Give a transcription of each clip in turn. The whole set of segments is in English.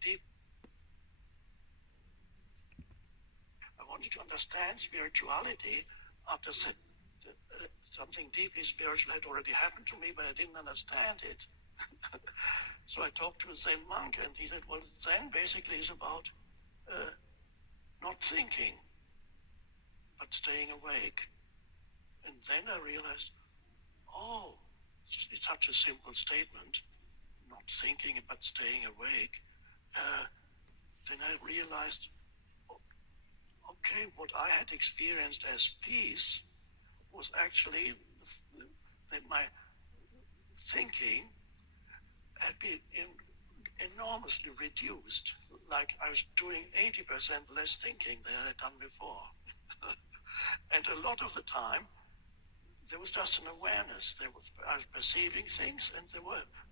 deep. I wanted to understand spirituality after something deeply spiritual had already happened to me, but I didn't understand it. So I talked to a Zen monk, and he said, well, Zen basically is about uh, not thinking, but staying awake. And then I realized, oh, it's such a simple statement, not thinking, but staying awake. Uh, then I realized, okay, what I had experienced as peace was actually that my thinking had been enormously reduced. Like I was doing 80% less thinking than I had done before. And a lot of the time, there was just an awareness. I was perceiving things, and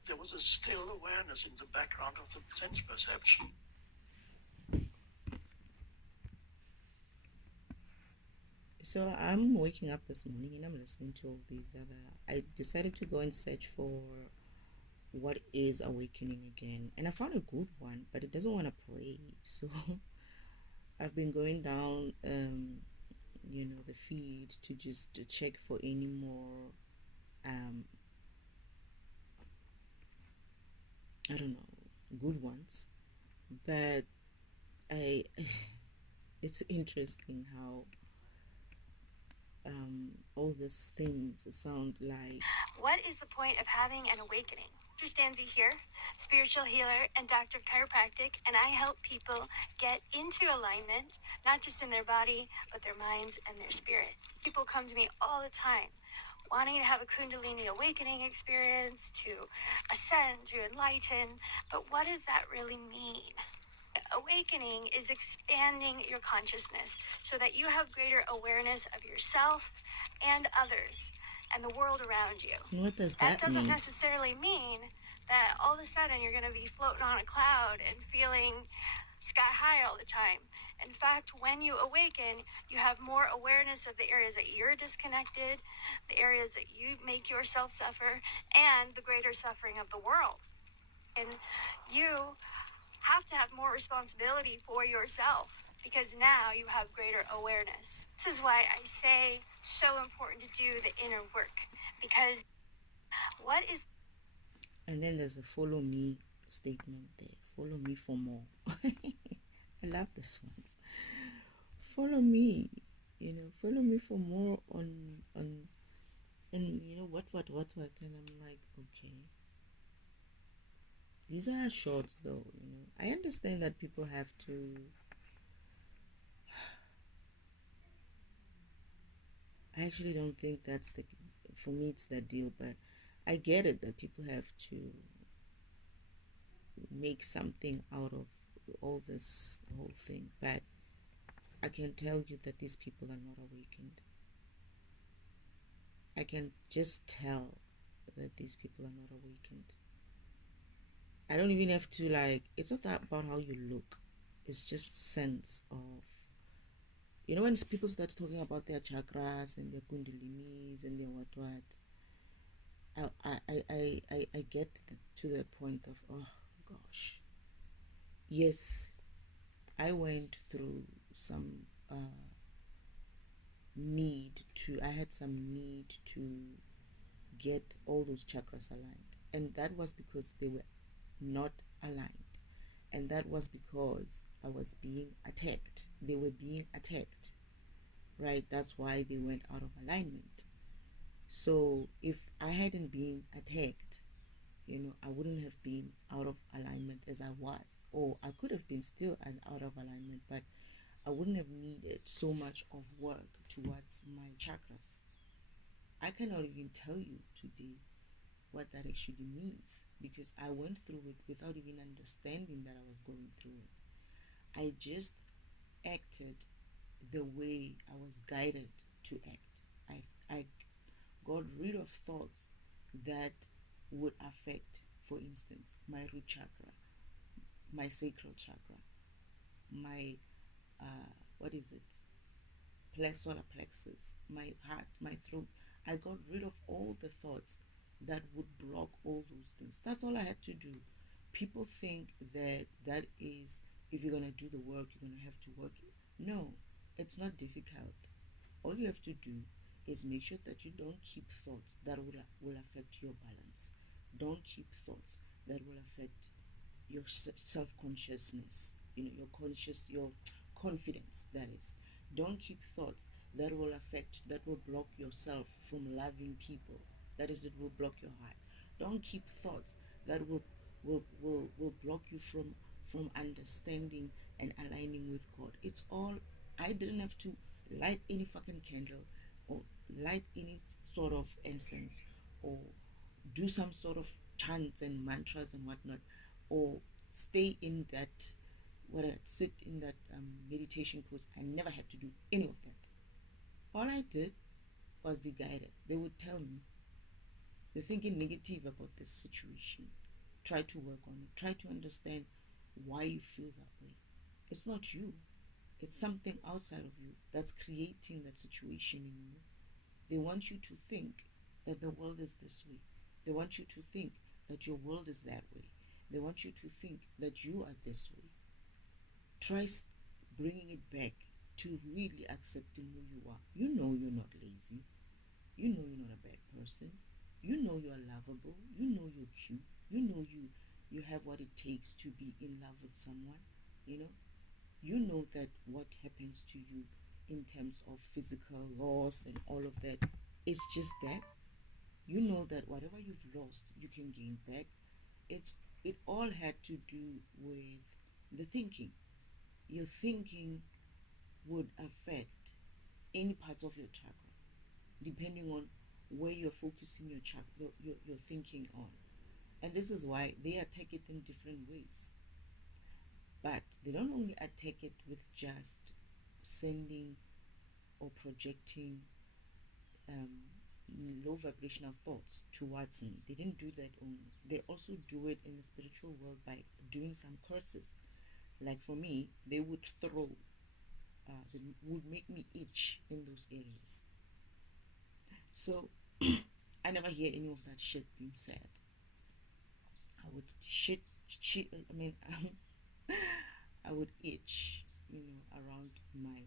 there was a still awareness in the background of the sense perception. So I'm waking up this morning and I'm listening to all these other. I decided to go and search for what is awakening again, and I found a good one, but it doesn't want to play. So I've been going down, the feed to just to check for any more, um, I don't know, good ones. But I, it's interesting how all these things sound like. What is the point of having an awakening? Dr. Stanzi here, spiritual healer and doctor of chiropractic, and I help people get into alignment, not just in their body, but their minds and their spirit. People come to me all the time wanting to have a Kundalini awakening experience, to ascend, to enlighten, but what does that really mean? Awakening is expanding your consciousness so that you have greater awareness of yourself and others and the world around you. And what does That that doesn't mean? necessarily mean that all of a sudden you're going to be floating on a cloud and feeling sky high all the time. In fact, when you awaken, you have more awareness of the areas that you're disconnected, the areas that you make yourself suffer, and the greater suffering of the world. And you have to have more responsibility for yourself because now you have greater awareness. This is why I say it's so important to do the inner work, because what is. And then there's a follow me statement there. Follow me for more. I love this ones. Follow me, follow me for more on and what, and I'm like, okay. These are short though. I understand that people have to. I actually don't think that's the. For me, it's that deal, but I get it that people have to make something out of all this whole thing, but I can tell you that these people are not awakened. I can just tell that these people are not awakened. I don't even have to it's not that about how you look. It's just sense of when people start talking about their chakras and their kundalinis and their what I get to the point of, oh gosh. Yes, I went through some I had some need to get all those chakras aligned. And that was because they were not aligned. And that was because I was being attacked. They were being attacked, right? That's why they went out of alignment. So if I hadn't been attacked, I wouldn't have been out of alignment as I was. Or I could have been still out of alignment, but I wouldn't have needed so much of work towards my chakras. I cannot even tell you today what that actually means because I went through it without even understanding that I was going through it. I just acted the way I was guided to act. I got rid of thoughts that would affect, for instance, my root chakra, my sacral chakra, my, what is it, solar plexus, my heart, my throat. I got rid of all the thoughts that would block all those things. That's all I had to do. People think that that is, if you're going to do the work, you're going to have to work. No, it's not difficult. All you have to do is make sure that you don't keep thoughts that will affect your balance. Don't keep thoughts that will affect your self-consciousness, your confidence, that is. Don't keep thoughts that will block yourself from loving people, that is, it will block your heart. Don't keep thoughts that will block you from understanding and aligning with God. It's all, I didn't have to light any fucking candle or light any sort of incense or do some sort of chants and mantras and whatnot, or stay in that, sit in that meditation pose. I never had to do any of that. All I did was be guided. They would tell me, you're thinking negative about this situation. Try to work on it. Try to understand why you feel that way. It's not you. It's something outside of you that's creating that situation in you. They want you to think that the world is this way. They want you to think that your world is that way. They want you to think that you are this way. Try bringing it back to really accepting who you are. You know you're not lazy. You know you're not a bad person. You know you're lovable. You know you're cute. You know you have what it takes to be in love with someone. You know that what happens to you in terms of physical loss and all of that, it's just that. You know that whatever you've lost, you can gain back. It all had to do with the thinking. Your thinking would affect any part of your chakra, depending on where you're focusing your thinking on. And this is why they attack it in different ways. But they don't only attack it with just sending or projecting low vibrational thoughts towards me. They didn't do that only. They also do it in the spiritual world by doing some curses. Like for me, they would throw, they would make me itch in those areas. So I never hear any of that shit being said. I would I would itch, around my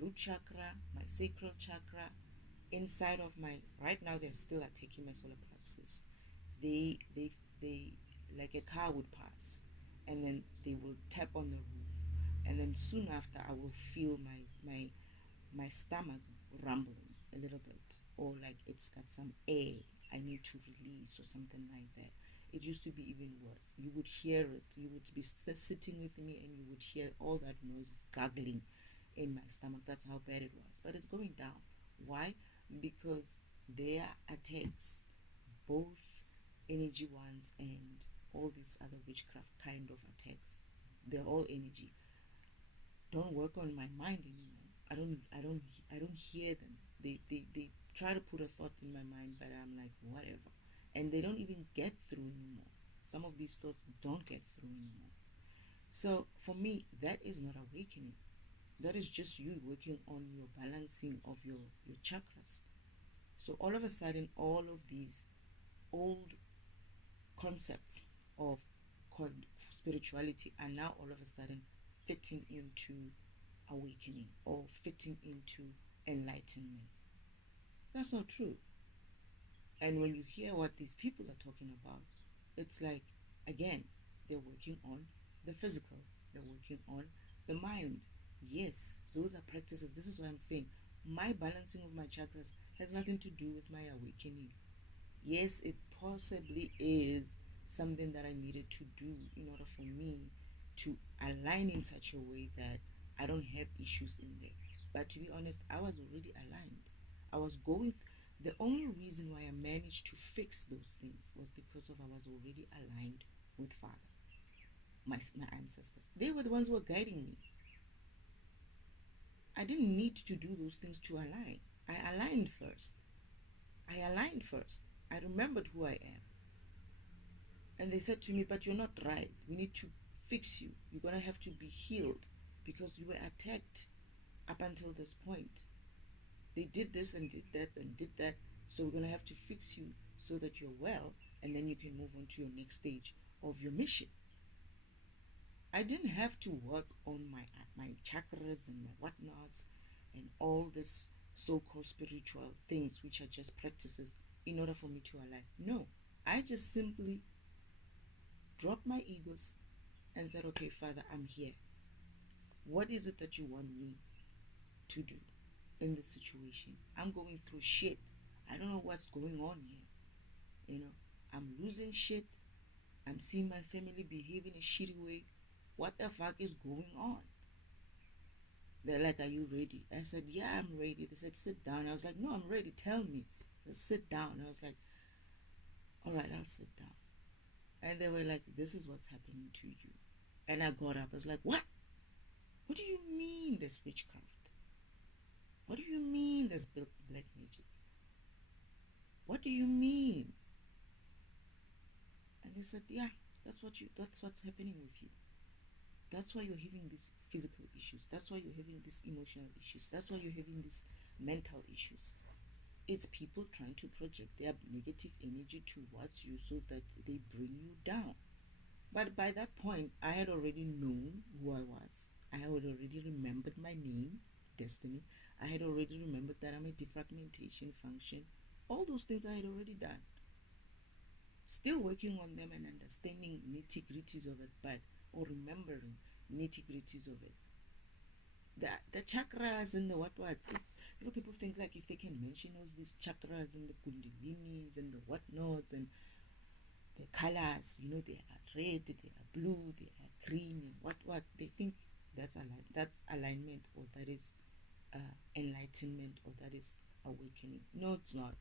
root chakra, my sacral chakra, inside of my, right now they're still attacking my solar plexus. They like a car would pass, and then they will tap on the roof, and then soon after I will feel my stomach rumbling a little bit, or like it's got some air I need to release or something like that. It used to be even worse. You would hear it. You would be sitting with me and you would hear all that noise gargling in my stomach. That's how bad it was. But it's going down. Why? Because their attacks, both energy ones and all these other witchcraft kind of attacks, they're all energy, don't work on my mind anymore. I don't hear them. They try to put a thought in my mind, but I'm like, whatever. And they don't even get through anymore. Some of these thoughts don't get through anymore. So for me, that is not awakening. That is just you working on your balancing of your chakras. So all of a sudden, all of these old concepts of spirituality are now all of a sudden fitting into awakening or fitting into enlightenment. That's not true. And when you hear what these people are talking about, it's like, again, they're working on the physical, they're working on the mind. Yes, those are practices. This is what I'm saying. My balancing of my chakras has nothing to do with my awakening. Yes, it possibly is something that I needed to do in order for me to align in such a way that I don't have issues in there. But to be honest, I was already aligned. I was going. The only reason why I managed to fix those things was because I was already aligned with Father, my ancestors. They were the ones who were guiding me. I didn't need to do those things to align. I aligned first. I remembered who I am. And they said to me, but you're not right. We need to fix you. You're going to have to be healed because you were attacked up until this point. They did this and did that and did that. So we're going to have to fix you so that you're well and then you can move on to your next stage of your mission. I didn't have to work on my chakras and my whatnots and all this so-called spiritual things, which are just practices, in order for me to align. No, I just simply dropped my egos and said, okay, Father, I'm here. What is it that you want me to do in this situation? I'm going through shit. I don't know what's going on here. I'm losing shit. I'm seeing my family behave in a shitty way. What the fuck is going on? They're like, are you ready? I said, yeah, I'm ready. They said, sit down. I was like, no, I'm ready. Tell me. They said, sit down. I was like, all right, I'll sit down. And they were like, this is what's happening to you. And I got up. I was like, what? What do you mean there's witchcraft? What do you mean there's black magic? What do you mean? And they said, yeah, that's what's happening with you. That's why you're having these physical issues. That's why you're having these emotional issues. That's why you're having these mental issues. It's people trying to project their negative energy towards you so that they bring you down. But by that point, I had already known who I was. I had already remembered my name, Destiny. I had already remembered that I'm a defragmentation function. All those things I had already done. Still working on them and understanding nitty-gritties of it, or remembering nitty-gritties of it. The chakras and the what. People think like if they can mention all these chakras and the kundalinis and the whatnots and the colors, they are red, they are blue, they are green, and what. They think that's alignment, or that is enlightenment, or that is awakening. No, it's not.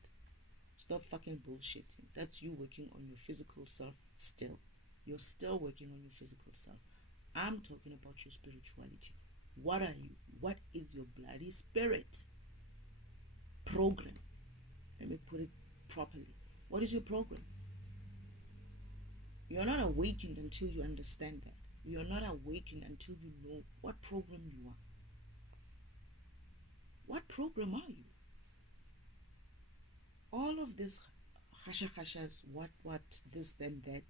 Stop fucking bullshitting. That's you working on your physical self still. You're still working on your physical self. I'm talking about your spirituality. What are you? What is your bloody spirit program? Let me put it properly. What is your program? You're not awakened until you understand that. You're not awakened until you know what program you are. What program are you? All of this hashas, what, this, then that,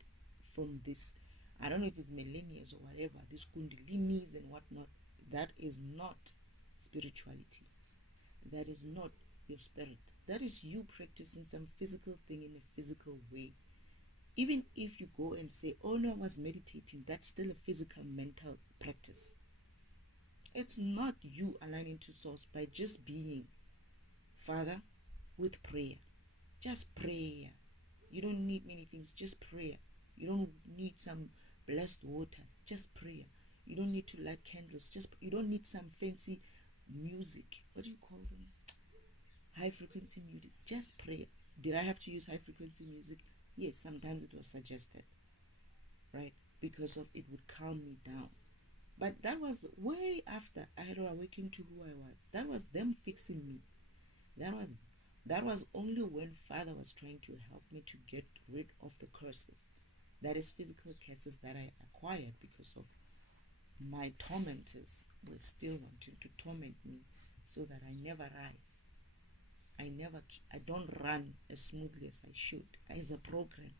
from this, I don't know if it's millennia or whatever, these kundalinis and whatnot, that is not spirituality. That is not your spirit. That is you practicing some physical thing in a physical way. Even if you go and say, oh no, I was meditating, that's still a physical mental practice. It's not you aligning to source by just being Father with prayer. Just prayer. You don't need many things, just prayer. You don't need some blessed water, just prayer. You don't need to light candles, you don't need some fancy music. What do you call them? High frequency music, just prayer. Did I have to use high frequency music? Yes, sometimes it was suggested, right? Because of it would calm me down. But that was way after I had awakened to who I was. That was them fixing me. That was only when Father was trying to help me to get rid of the curses. That is physical curses that I acquired because of my tormentors were still wanting to torment me so that I never rise. I don't run as smoothly as I should. As a program,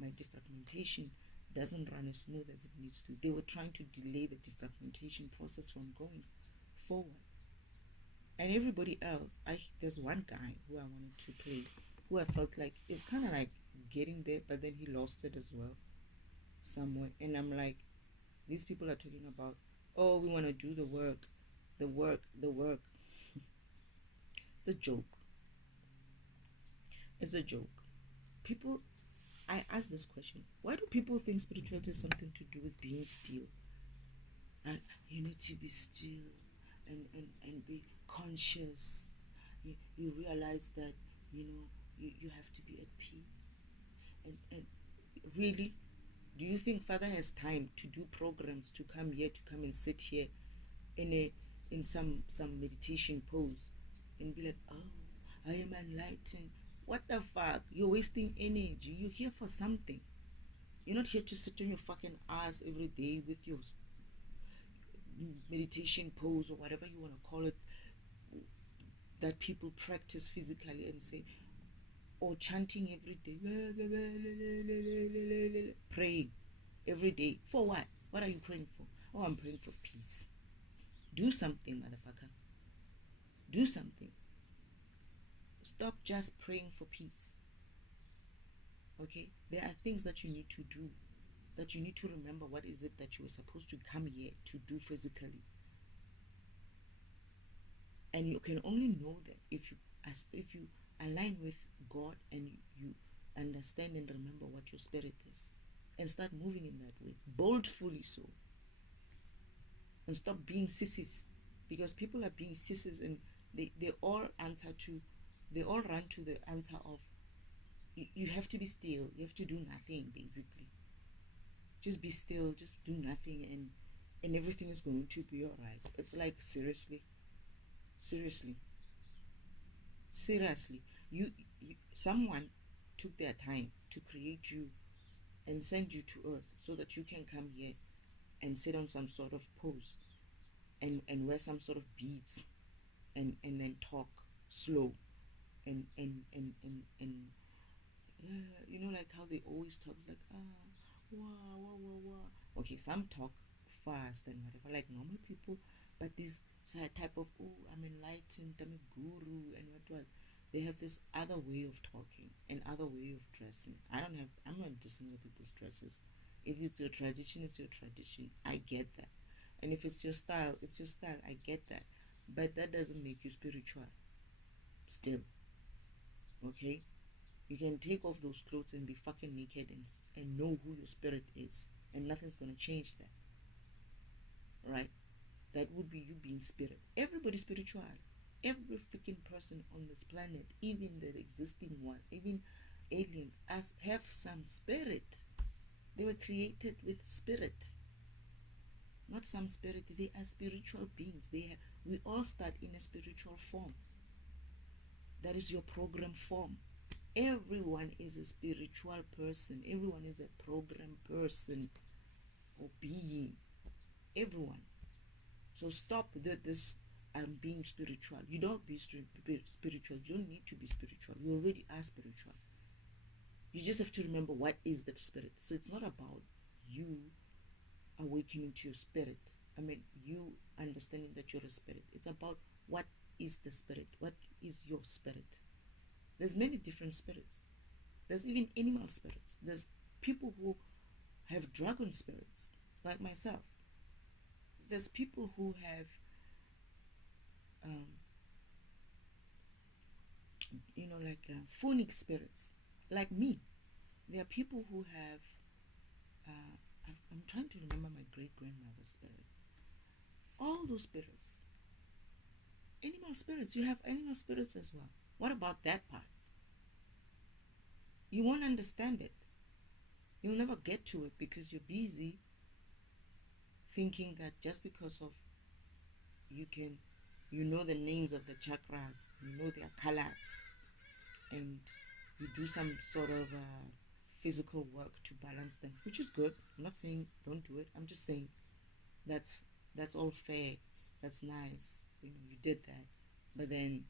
my defragmentation doesn't run as smooth as it needs to. They were trying to delay the defragmentation process from going forward. And everybody else, there's one guy who I wanted to play, who I felt like it's kind of like getting there, but then he lost it as well somewhere. And I'm like, these people are talking about, oh, we want to do the work. It's a joke. It's a joke. People, I ask this question, why do people think spirituality has something to do with being still? You need to be still and be conscious. You realize that, you have to be at peace. And really, do you think Father has time to do programs, to come here, to come and sit here in some meditation pose and be like, oh, I am enlightened? What the fuck? You're wasting energy. You're here for something. You're not here to sit on your fucking ass every day with your meditation pose or whatever you want to call it that people practice physically and say, or chanting every day, praying every day. For what? What are you praying for? Oh, I'm praying for peace. Do something, motherfucker. Do something. Stop just praying for peace. Okay? There are things that you need to do, that you need to remember what is it that you were supposed to come here to do physically. And you can only know that if you align with God and you understand and remember what your spirit is, and start moving in that way, boldly so. And stop being sissies, because people are being sissies, and they all run to the answer of you have to be still, you have to do nothing. Basically, just be still, just do nothing, and everything is going to be all right. It's like, seriously, you someone took their time to create you and send you to earth so that you can come here and sit on some sort of pose and wear some sort of beads and then talk slow and you know, like how they always talk. It's like, wah, wah, wah, wah. Okay, some talk fast and whatever, like normal people, but this type of, oh, I'm enlightened, I'm a guru, and what. They have this other way of talking and other way of dressing. I'm not dissing other people's dresses. If it's your tradition, it's your tradition. I get that. And if it's your style, it's your style. I get that. But that doesn't make you spiritual. Still. Okay? You can take off those clothes and be fucking naked and know who your spirit is. And nothing's going to change that. Right? That would be you being spirit. Everybody's spiritual. Every freaking person on this planet, even the existing one, even aliens, have some spirit. They were created with spirit. Not some spirit. They are spiritual beings. We all start in a spiritual form. That is your program form. Everyone is a spiritual person. Everyone is a program person or being. Everyone. So stop this being spiritual. You don't be spiritual. You don't need to be spiritual. You already are spiritual. You just have to remember what is the spirit. So it's not about you awakening to your spirit. I mean, you understanding that you're a spirit. It's about what is the spirit. What is your spirit? There's many different spirits. There's even animal spirits. There's people who have dragon spirits, like myself. There's people who have phonic spirits, like me. There are people who have I'm trying to remember my great-grandmother's spirit. All those spirits. Animal spirits. You have animal spirits as well. What about that part? You won't understand it. You'll never get to it because you're busy thinking that just because of you know the names of the chakras, you know their colors, and you do some sort of physical work to balance them, which is good. I'm not saying don't do it. I'm just saying that's all fair. That's nice. You know, you did that. But then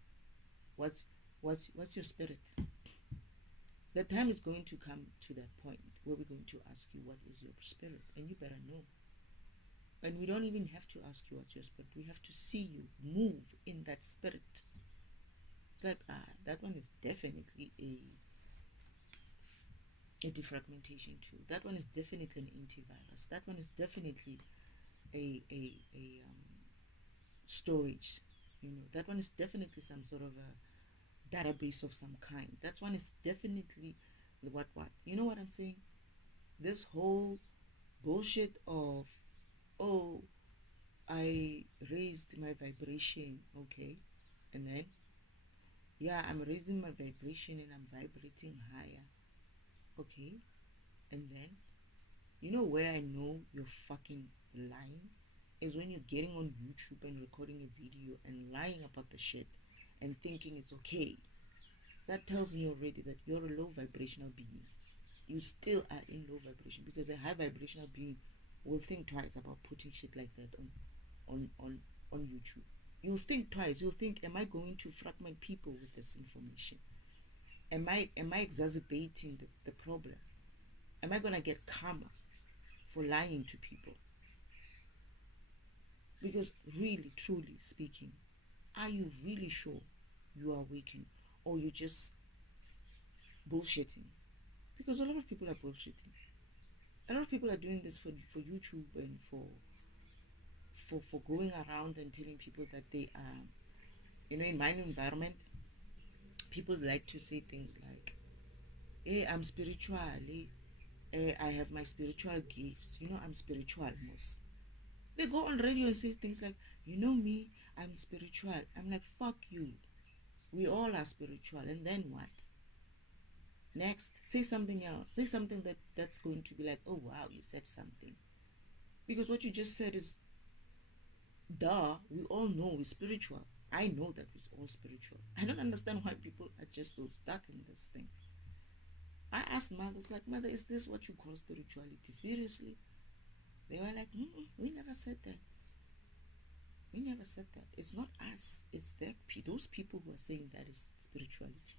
what's your spirit? The time is going to come to that point where we're going to ask you what is your spirit, and you better know. And we don't even have to ask you what's your spirit. We have to see you move in that spirit. It's like, that one is definitely a defragmentation tool. That one is definitely an antivirus. That one is definitely a storage. You know, that one is definitely some sort of a database of some kind. That one is definitely the what. You know what I'm saying? This whole bullshit of, oh, I raised my vibration, okay, and then, yeah, I'm raising my vibration and I'm vibrating higher, okay, and then, you know where I know you're fucking lying? Is when you're getting on YouTube and recording a video and lying about the shit and thinking it's okay. That tells me already that you're a low vibrational being. You still are in low vibration, because a high vibrational being will think twice about putting shit like that on YouTube. You'll think twice. You'll think, am I going to fragment people with this information? Am I exacerbating the problem? Am I gonna get karma for lying to people? Because really, truly speaking, are you really sure you are awakened, or you just bullshitting? Because a lot of people are bullshitting. A lot of people are doing this for YouTube and for going around and telling people that they are, in my environment, people like to say things like, hey, I'm spiritual, I have my spiritual gifts, I'm spiritual, most. They go on radio and say things like, me, I'm spiritual. I'm like, fuck you. We all are spiritual. And then what? Next, say something else. Say something that's going to be like, oh wow, you said something. Because what you just said is, duh, we all know we're spiritual. I know that we're all spiritual. I don't understand why people are just so stuck in this thing. I asked mothers, like, mother, is this what you call spirituality? Seriously? They were like, we never said that. We never said that. It's not us. It's those people who are saying that is spirituality.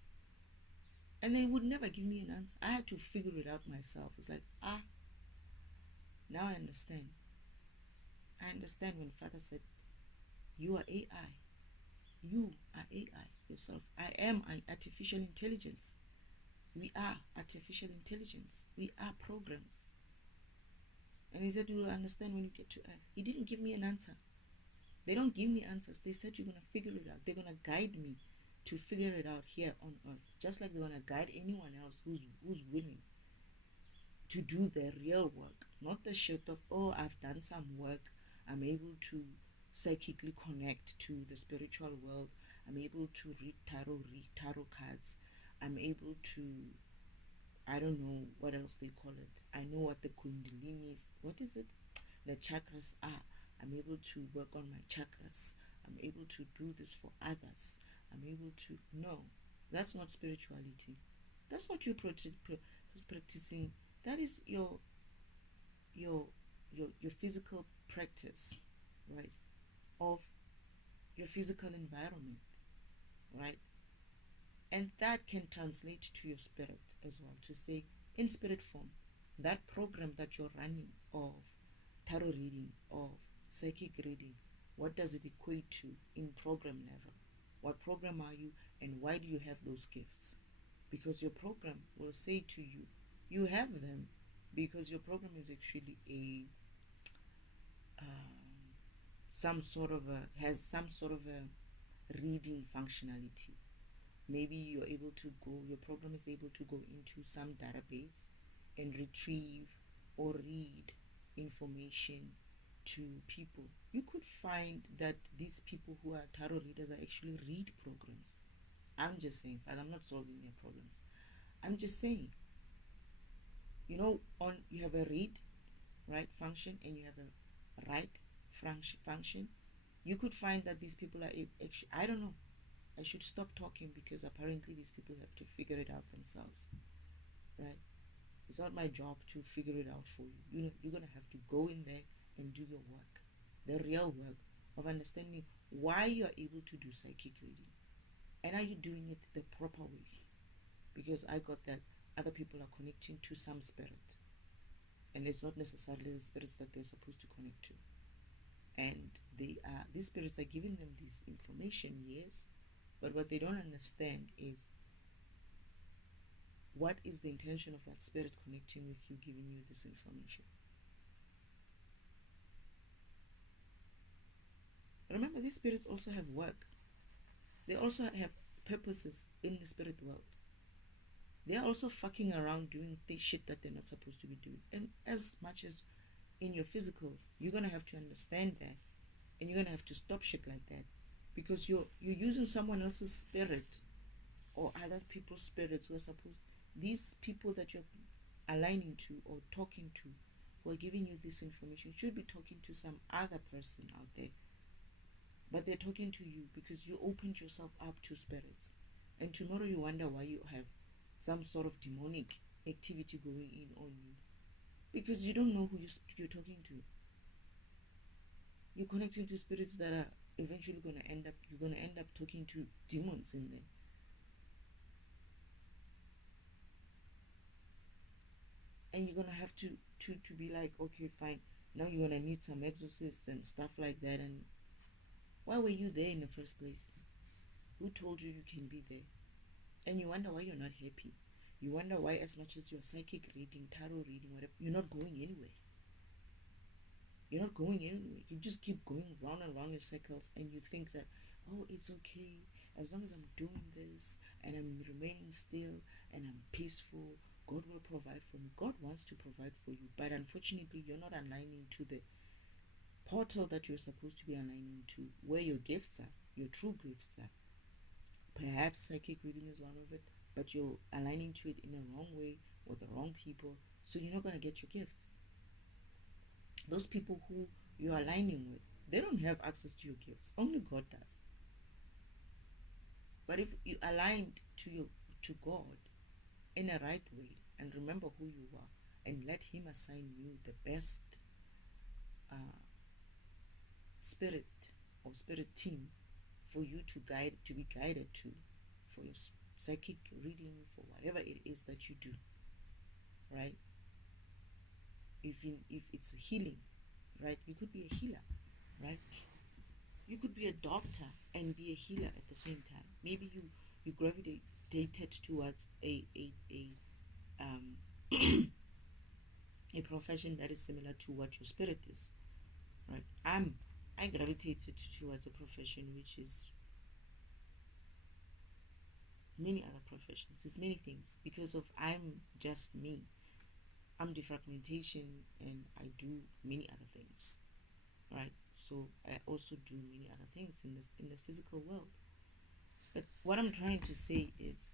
And they would never give me an answer. I had to figure it out myself. It's like, now I understand. I understand when Father said, you are AI. You are AI yourself. I am an artificial intelligence. We are artificial intelligence. We are programs. And he said, you will understand when you get to Earth. He didn't give me an answer. They don't give me answers. They said you're going to figure it out. They're going to guide me to figure it out here on Earth. Just like they're going to guide anyone else who's willing to do their real work. Not the shit of, oh, I've done some work. I'm able to psychically connect to the spiritual world. I'm able to read tarot cards. I'm able to, I don't know what else they call it. I know what the kundalini is. What is it? The chakras are. I'm able to work on my chakras. I'm able to do this for others. I'm able to... No, that's not spirituality. That's not you practicing. That is your physical practice, right? Of your physical environment, right? And that can translate to your spirit as well, to say, in spirit form, that program that you're running of tarot reading, of psychic reading, what does it equate to in program level? What program are you, and why do you have those gifts? Because your program will say to you, you have them because your program is actually has some sort of a reading functionality. Maybe your program is able to go into some database and retrieve or read information to people. You could find that these people who are tarot readers are actually read programs. I'm just saying, I'm not solving their problems. I'm just saying, you have a read, right, function, and you have a write function. You could find that these people are actually, I don't know, I should stop talking because apparently these people have to figure it out themselves, right? It's not my job to figure it out for you. You're going to have to go in there and do your work, the real work of understanding why you're able to do psychic reading. And are you doing it the proper way? Because I got that other people are connecting to some spirit, and it's not necessarily the spirits that they're supposed to connect to. And these spirits are giving them this information, yes, but what they don't understand is, what is the intention of that spirit connecting with you, giving you this information? Remember, these spirits also have work. They also have purposes in the spirit world. They are also fucking around doing the shit that they're not supposed to be doing. And as much as in your physical, you're going to have to understand that, and you're going to have to stop shit like that, because you're using someone else's spirit or other people's spirits who are supposed, these people that you're aligning to or talking to, who are giving you this information, should be talking to some other person out there, but they're talking to you because you opened yourself up to spirits. And tomorrow you wonder why you have some sort of demonic activity going in on you, because you don't know who you're talking to. You're connecting to spirits that are eventually you're going to end up talking to demons in there. and you're gonna have to be like, okay, fine, now you're gonna need some exorcists and stuff like that. And why were you there in the first place? Who told you you can be there? And you wonder why you're not happy. You wonder why, as much as you're psychic reading, tarot reading, whatever, you're not going anywhere. You're not going anywhere. You just keep going round and round in circles, and you think that, oh, it's okay as long as I'm doing this and I'm remaining still and I'm peaceful. God will provide for me. God wants to provide for you, but unfortunately, you're not aligning to the portal that you're supposed to be aligning to, where your gifts are, your true gifts are. Perhaps psychic reading is one of it, but you're aligning to it in the wrong way with the wrong people, so you're not going to get your gifts. Those people who you're aligning with, they don't have access to your gifts. Only God does. But if you aligned to God in a right way, and remember who you are, and let Him assign you the best spirit or spirit team for you to be guided to, for your psychic reading, for whatever it is that you do, right? If it's healing, right? You could be a healer, right? You could be a doctor and be a healer at the same time. Maybe you gravitated towards a a profession that is similar to what your spirit is, right? I gravitated towards a profession which is many other professions. It's many things because of I'm just me. I'm defragmentation, and I do many other things, right? So I also do many other things in the physical world. But what I'm trying to say is,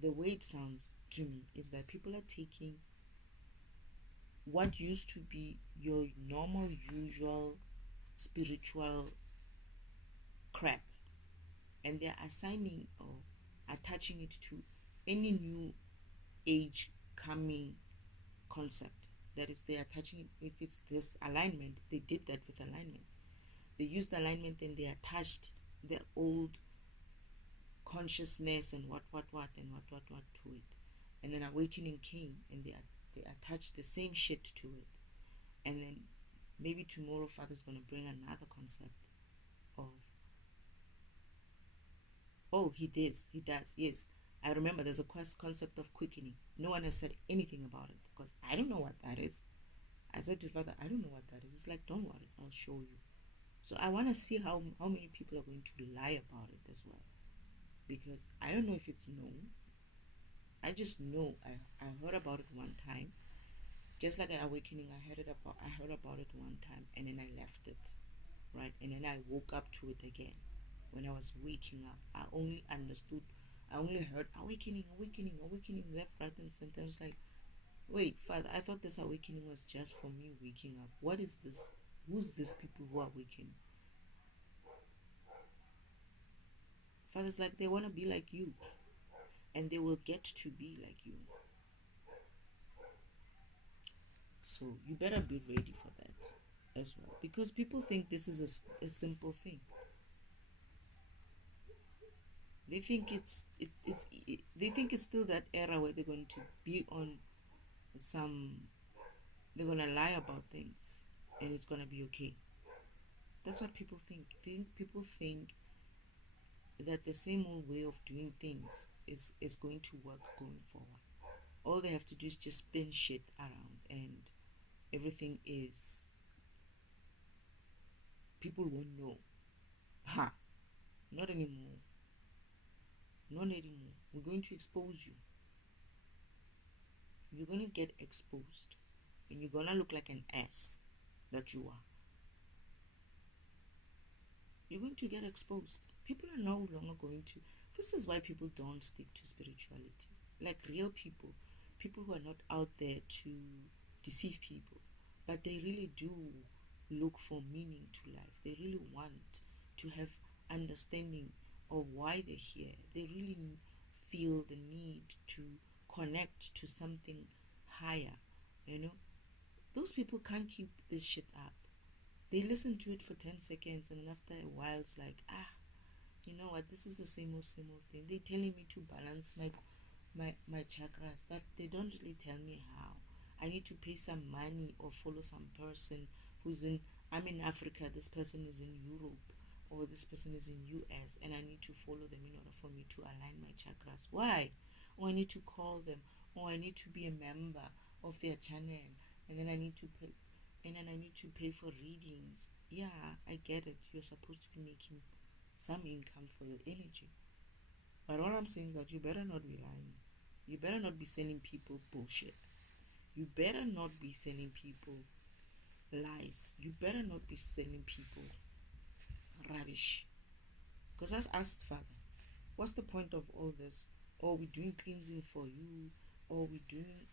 the way it sounds to me is that people are taking what used to be your normal, usual spiritual crap, and they're assigning or attaching it to any new age coming concept. That is, they're attaching it. If it's this alignment, they did that with alignment. They used alignment and they attached the old consciousness and what and what to it. And then awakening came, and they attached the same shit to it. And then maybe tomorrow Father's going to bring another concept of, oh, he does, yes. I remember there's a concept of quickening. No one has said anything about it because I don't know what that is. I said to Father, I don't know what that is. It's like, don't worry, I'll show you. So I want to see how many people are going to lie about it as well, because I don't know if it's known. I just know I heard about it one time, just like an awakening. I heard about it one time, and then I left it, right? And then I woke up to it again. When I was waking up, I only heard awakening, left, right, and center. I was like, wait, Father, I thought this awakening was just for me waking up. What is this? Who's these people who are waking? Father's like, they want to be like you, and they will get to be like you. So you better be ready for that as well, because people think this is a simple thing. They think they think it's still that era where they're going to be on they're going to lie about things and it's going to be okay. That's what people think. People think that the same old way of doing things is going to work going forward. All they have to do is just spin shit around, and everything is, people won't know. Not anymore. Not anymore. We're going to expose you. You're going to get exposed, and you're going to look like an ass that you are. You're going to get exposed. People are no longer going to. This is why people don't stick to spirituality. Like real people who are not out there to deceive people, but they really do look for meaning to life. They really want to have understanding of why they're here. They really feel the need to connect to something higher. Those people can't keep this shit up. They listen to it for 10 seconds, and then after a while it's like, you know what, this is the same old thing. They're telling me to balance my chakras, but they don't really tell me how. I need to pay some money or follow some person who's in, I'm in Africa, this person is in Europe, or this person is in US, and I need to follow them in order for me to align my chakras. Why? Or I need to call them, or I need to be a member of their channel, and then I need to pay, and then I need to pay for readings. Yeah, I get it. You're supposed to be making some income for your energy. But all I'm saying is that you better not be lying. You better not be selling people bullshit. You better not be selling people lies. You better not be selling people rubbish. Because I asked Father, what's the point of all this? Or we doing cleansing for you, or we doing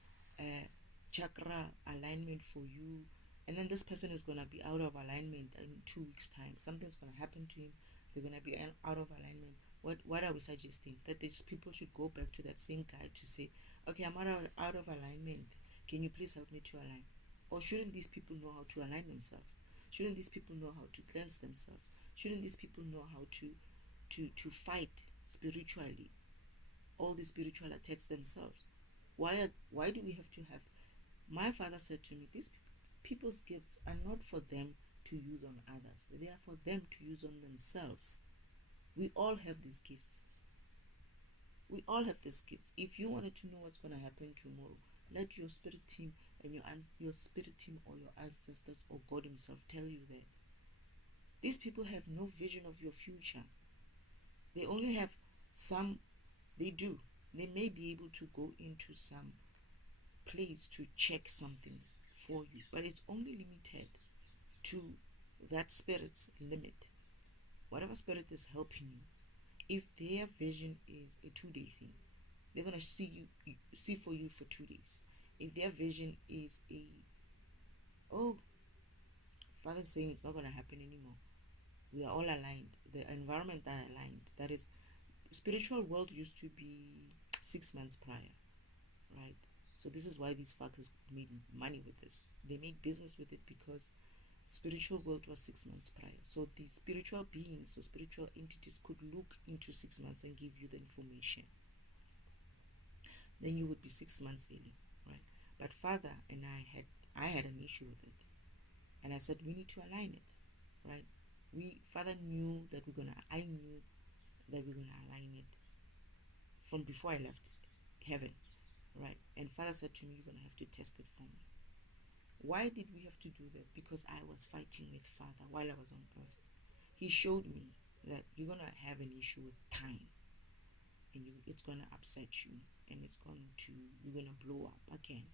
chakra alignment for you, and then this person is gonna be out of alignment in 2 weeks' time. Something's gonna happen to him. They're gonna be out of alignment. What are we suggesting? That these people should go back to that same guy to say, okay, I'm out of alignment. Can you please help me to align? Or shouldn't these people know how to align themselves? Shouldn't these people know how to cleanse themselves? Shouldn't these people know how to fight spiritually all the spiritual attacks themselves? Why do we have to have? My father said to me, these people's gifts are not for them to use on others. They are for them to use on themselves. We all have these gifts. We all have these gifts. If you wanted to know what's going to happen tomorrow, let your spirit team and your spirit team or your ancestors or God himself tell you that. These people have no vision of your future. They only have some, they may be able to go into some place to check something for you, but it's only limited to that spirit's limit. Whatever spirit is helping you, if their vision is a 2-day thing, they're gonna see for you for 2 days. If their vision is Father's saying it's not gonna happen anymore, we are all aligned, the environment are aligned. That is, spiritual world used to be 6 months prior, right? So this is why these fuckers made money with this. They made business with it because spiritual world was 6 months prior. So the spiritual beings or spiritual entities could look into 6 months and give you the information. Then you would be 6 months early, right? But Father and I had an issue with it, and I said we need to align it, right? Father knew that I knew that we're gonna align it from before I left heaven, right? And Father said to me, you're gonna have to test it for me. Why did we have to do that? Because I was fighting with Father while I was on earth. He showed me that you're gonna have an issue with time, and it's gonna upset you, and you're gonna blow up again.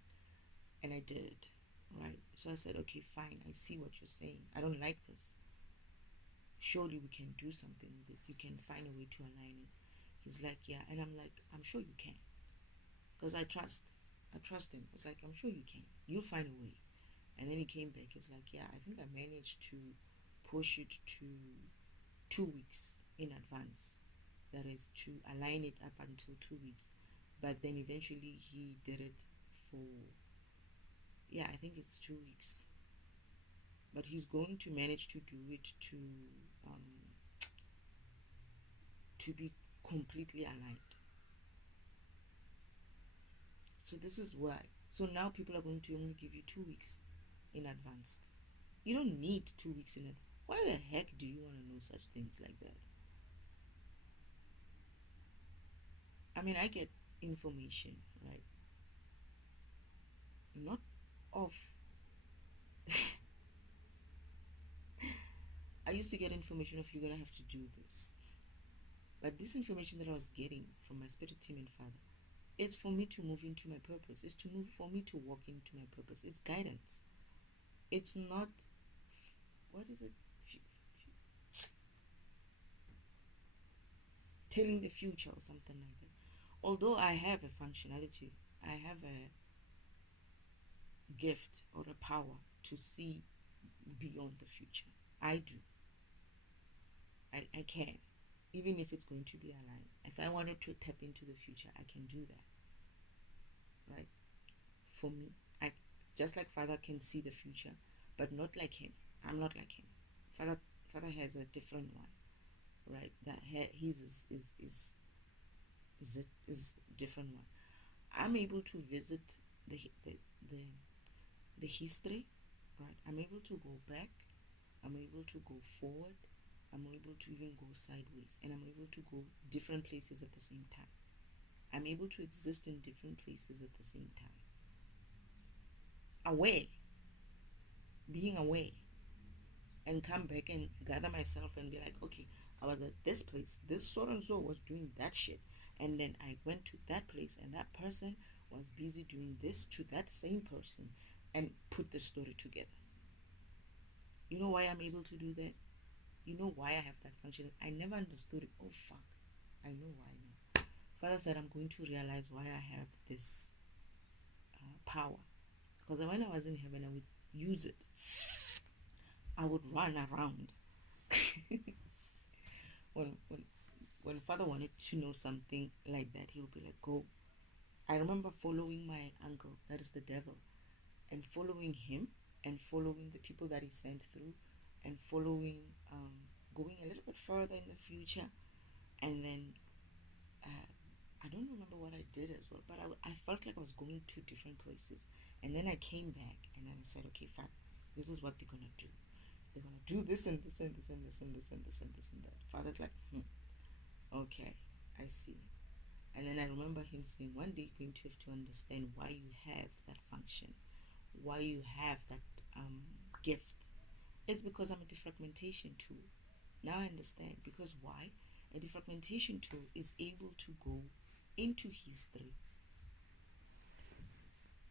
And I did, right? So I said, okay, fine, I see what you're saying. I don't like this. Surely we can do something with it. You can find a way to align it. He's like, yeah. And I'm like, I'm sure you can. Because I trust him. It's like, I'm sure you can. You'll find a way. And then he came back. It's like, yeah, I think I managed to push it to 2 weeks in advance. That is, to align it up until 2 weeks. But then eventually he did it for, yeah, I think it's 2 weeks. But he's going to manage to do it to be completely aligned. So this is why. So now people are going to only give you 2 weeks in advance. You don't need 2 weeks in advance. Why the heck do you want to know such things like that? I mean, I get information, right? Not off. I used to get information of you're gonna have to do this. But this information that I was getting from my spirit team and Father, it's for me to move into my purpose. It's for me to walk into my purpose. It's guidance. It's not, what is it? Telling the future or something like that. Although I have a functionality, I have a gift or a power to see beyond the future. I do. I can. Even if it's going to be aligned. If I wanted to tap into the future, I can do that. Right? For me, just like Father can see the future, but not like him. I'm not like him. Father has a different one, right? That his is a different one. I'm able to visit the the the, the history, right? I'm able to go back, I'm able to go forward, I'm able to even go sideways, and I'm able to go different places at the same time. I'm able to exist in different places at the same time. Aware, being aware, and come back and gather myself and be like, okay, I was at this place, this so and so was doing that shit, and then I went to that place, and that person was busy doing this to that same person, and put the story together. You know why I'm able to do that? You know why I have that function? I never understood it. Oh fuck, I know why now. Father said I'm going to realize why I have this power, because when I was in heaven, I would use it. I would run around. when Father wanted to know something like that, he would be like, go. I remember following my uncle, that is the devil, and following him, and following the people that he sent through, and following, going a little bit further in the future, and then I don't remember what I did as well, but I felt like I was going to different places, and then I came back, and then I said, okay, Father, this is what they're gonna do. They're gonna do this and this and this and this and this and this and this and that. Father's like, okay, I see. And then I remember him saying, one day you're going to have to understand why you have that function, why you have that gift. It's because I'm a defragmentation tool. Now I understand. Because why? A defragmentation tool is able to go into history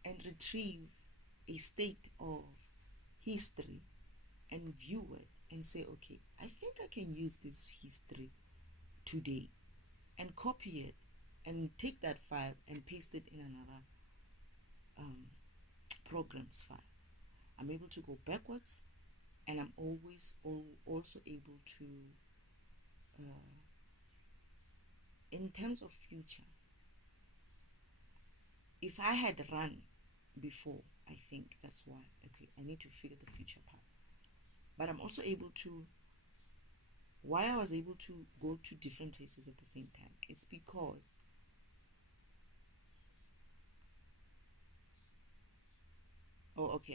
and retrieve a state of history and view it and say, okay, I think I can use this history today, and copy it and take that file and paste it in another programs file. I'm able to go backwards, and I'm always also able to, in terms of future, if I had run before, I think that's why, okay, I need to figure the future part. But I'm also able to, why I was able to go to different places at the same time, it's because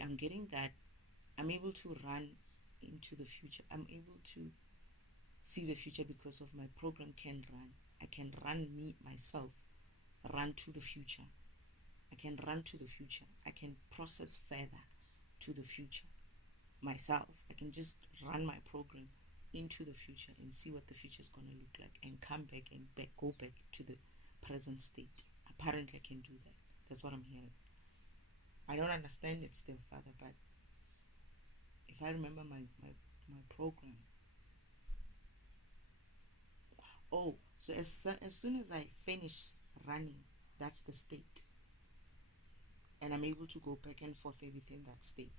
I'm getting that. I'm able to run into the future. I'm able to see the future because of my program can run. I can run me myself, run to the future. I can run to the future. I can process further to the future myself. I can just run my program into the future and see what the future is going to look like, and come back and go back to the present state. Apparently I can do that. That's what I'm hearing. I don't understand it still, Father, but if I remember my program. Oh, so as soon as I finish running, that's the state. And I'm able to go back and forth within that state.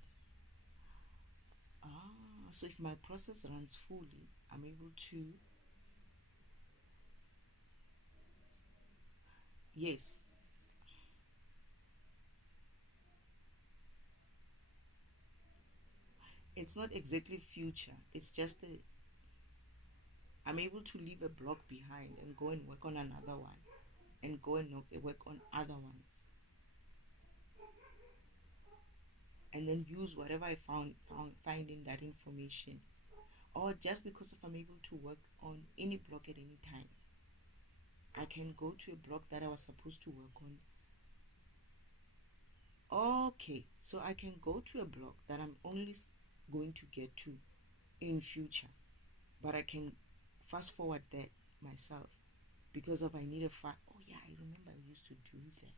So if my process runs fully, I'm able to, yes, it's not exactly future, it's just I'm able to leave a block behind and go and work on another one, and go and work on other ones, and then use whatever I find in that information. Or just because if I'm able to work on any block at any time, I can go to a block that I was supposed to work on. Okay, so I can go to a block that I'm only going to get to in future, but I can fast forward that myself because of I need a file. Oh yeah, I remember I used to do that.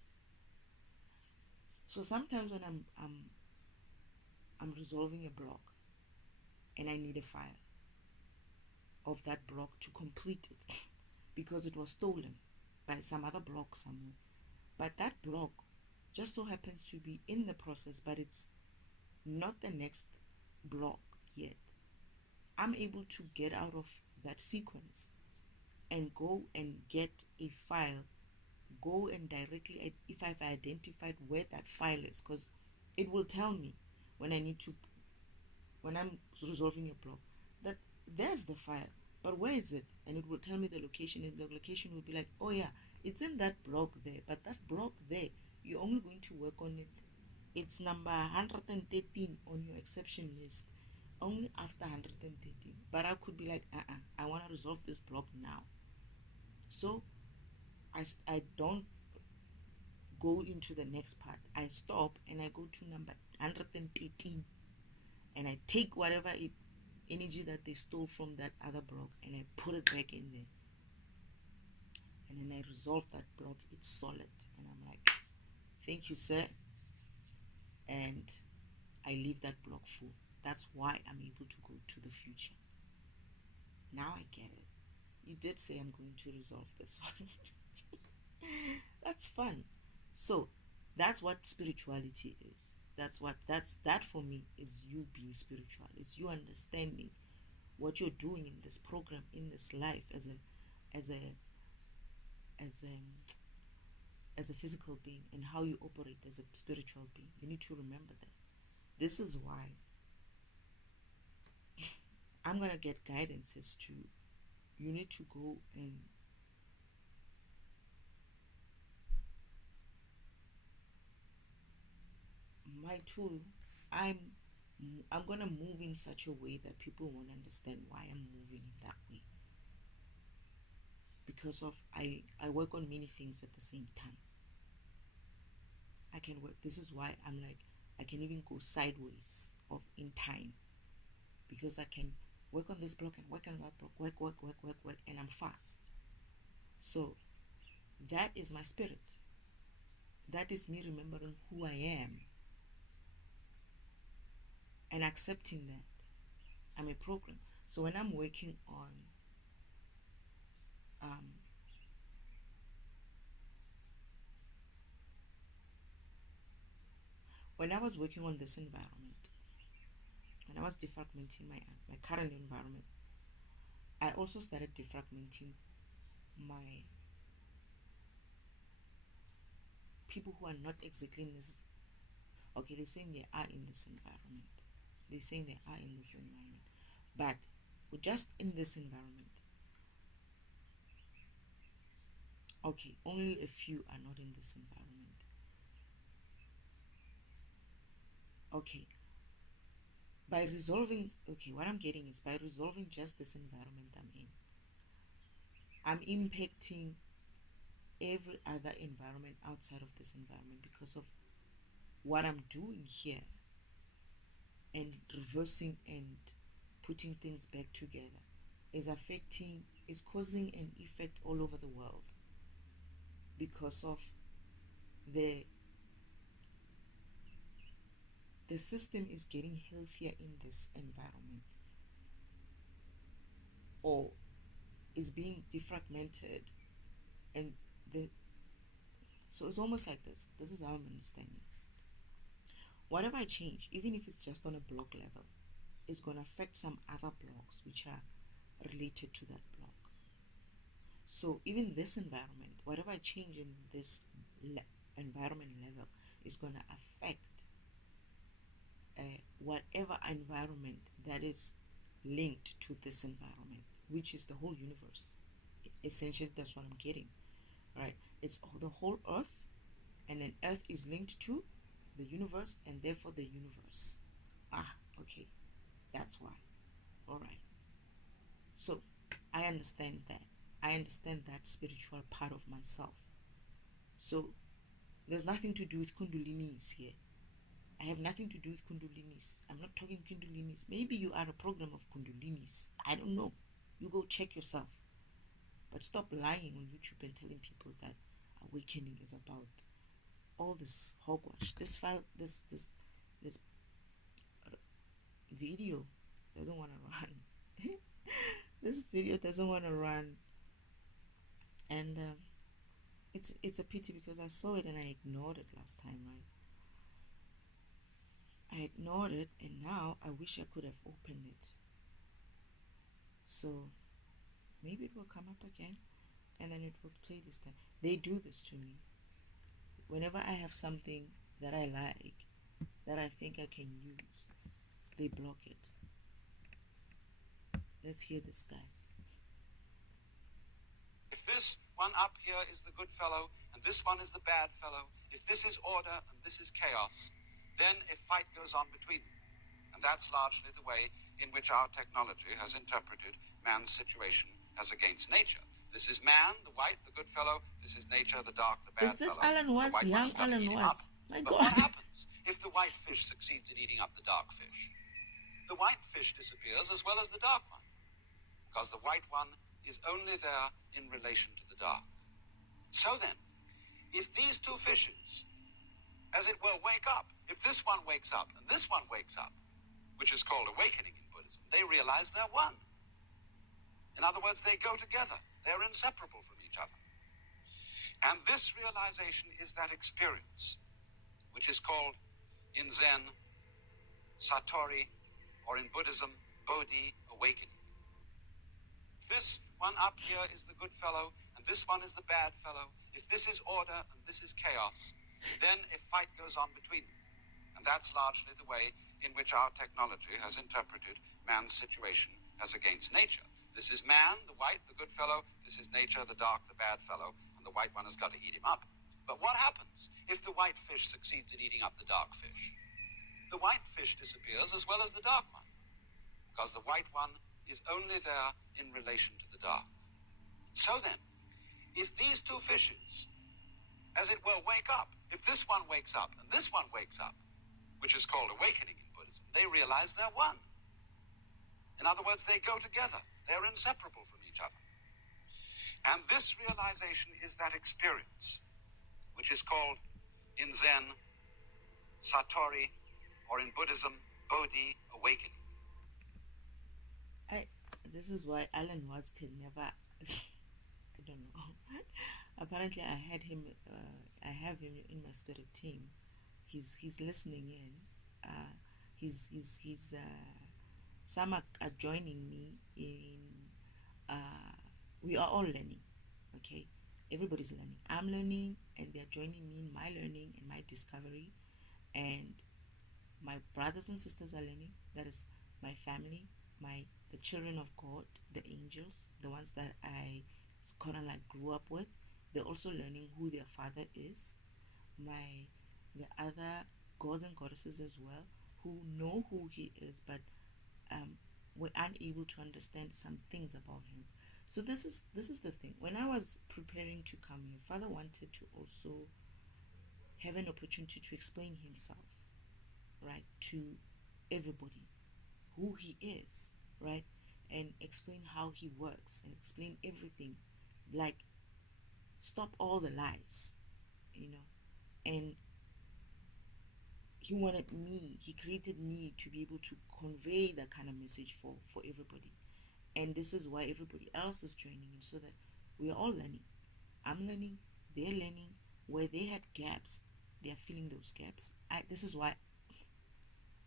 So sometimes when I'm resolving a block and I need a file of that block to complete it because it was stolen by some other block somewhere, but that block just so happens to be in the process, but it's not the next block yet. I'm able to get out of that sequence and go and get a file, go and directly, if I've identified where that file is, because it will tell me when I need to, when I'm resolving a block, that there's the file, but where is it? And it will tell me the location, and the location will be like, oh yeah, It's in that block there, but that block there, you're only going to work on it. It's number 113 on your exception list. Only after 113. But I could be like, I want to resolve this block now. So I don't go into the next part. I stop and I go to number 113, and I take whatever energy that they stole from that other block and I put it back in there. And then I resolve that block. It's solid. And I'm like, thank you, sir. And I leave that block full. That's why I'm able to go to the future. Now I get it. You did say I'm going to resolve this one. That's fun. So that's what spirituality is. That for me is you being spiritual. It's you understanding what you're doing in this program, in this life, as a physical being, and how you operate as a spiritual being. You need to remember that. This is why I'm gonna get guidance as to you need to go and my tool. I'm gonna move in such a way that people won't understand why I'm moving in that way. Because of I work on many things at the same time. I can work. This is why I'm like I can even go sideways of in time, because I can work on this block and work on that block, work, and I'm fast. So that is my spirit. That is me remembering who I am and accepting that I'm a program. So when I'm working on when I was working on this environment, when I was defragmenting my current environment, I also started defragmenting my people who are not exactly in this. Okay, they're saying they are in this environment. They're saying they are in this environment, but we're just in this environment. Okay, only a few are not in this environment. Okay, by resolving, okay, what I'm getting is by resolving just this environment I'm impacting every other environment outside of this environment, because of what I'm doing here and reversing and putting things back together is causing an effect all over the world, because of the system is getting healthier in this environment, or is being defragmented, and so it's almost like this is how I'm understanding. Whatever I change, even if it's just on a block level, it's going to affect some other blocks which are related to that block. So even this environment, whatever I change in this environment level is going to affect whatever environment that is linked to this environment, which is the whole universe. Essentially, that's what I'm getting, right? It's the whole earth, and then earth is linked to the universe, and therefore the universe. Okay, that's why. All right. So I understand that. I understand that spiritual part of myself. So there's nothing to do with Kundalinis here. I have nothing to do with Kundalinis. I'm not talking Kundalinis. Maybe you are a program of Kundalinis. I don't know. You go check yourself. But stop lying on YouTube and telling people that awakening is about all this hogwash. This video doesn't want to run. This video doesn't want to run, and it's a pity, because I saw it and I ignored it last time, right? I ignored it, and now I wish I could have opened it. So maybe it will come up again, and then it will play this time. They do this to me. Whenever I have something that I like, that I think I can use, they block it. Let's hear this guy. If this one up here is the good fellow, and this one is the bad fellow, if this is order and this is chaos, then a fight goes on between them. And that's largely the way in which our technology has interpreted man's situation as against nature. This is man, the white, the good fellow. This is nature, the dark, the bad Is this fellow. Alan The Watts, white one young has got to Alan eat him up. Watts? My But God. what happens if the white fish succeeds in eating up the dark fish? The white fish disappears as well as the dark one, because the white one is only there in relation to the dark. So then, if these two fishes, as it were, wake up, if this one wakes up and this one wakes up, which is called awakening in Buddhism, they realize they're one. In other words, they go together. They're inseparable from each other. And this realization is that experience, which is called in Zen, Satori, or in Buddhism, Bodhi, awakening. This one up here is the good fellow, and this one is the bad fellow. If this is order and this is chaos, then a fight goes on between them. And that's largely the way in which our technology has interpreted man's situation as against nature. This is man, the white, the good fellow. This is nature, the dark, the bad fellow. And the white one has got to eat him up. But what happens if the white fish succeeds in eating up the dark fish? The white fish disappears as well as the dark one, because the white one is only there in relation to the dark. So then, if these two fishes, as it were, wake up, if this one wakes up and this one wakes up, which is called awakening in Buddhism, they realize they're one. In other words, they go together. They're inseparable from each other. And this realization is that experience, which is called in Zen, Satori, or in Buddhism, Bodhi, awakening. This is why Alan Watts can never. I don't know. Apparently, I have him in my spirit team. He's listening in. Some are joining me in. We are all learning. Okay, everybody's learning. I'm learning, and they're joining me in my learning and my discovery. And my brothers and sisters are learning. That is my family, the children of God, the angels, the ones that I kind of like grew up with. They're also learning who their father is. The other gods and goddesses as well, who know who he is, but were unable to understand some things about him. So this is the thing. When I was preparing to come here, Father wanted to also have an opportunity to explain himself, right, to everybody, who he is, right, and explain how he works and explain everything, like stop all the lies, and he created me to be able to convey that kind of message for everybody. And this is why everybody else is joining in, so that we are all learning. I'm learning, they're learning. Where they had gaps, they are filling those gaps. This is why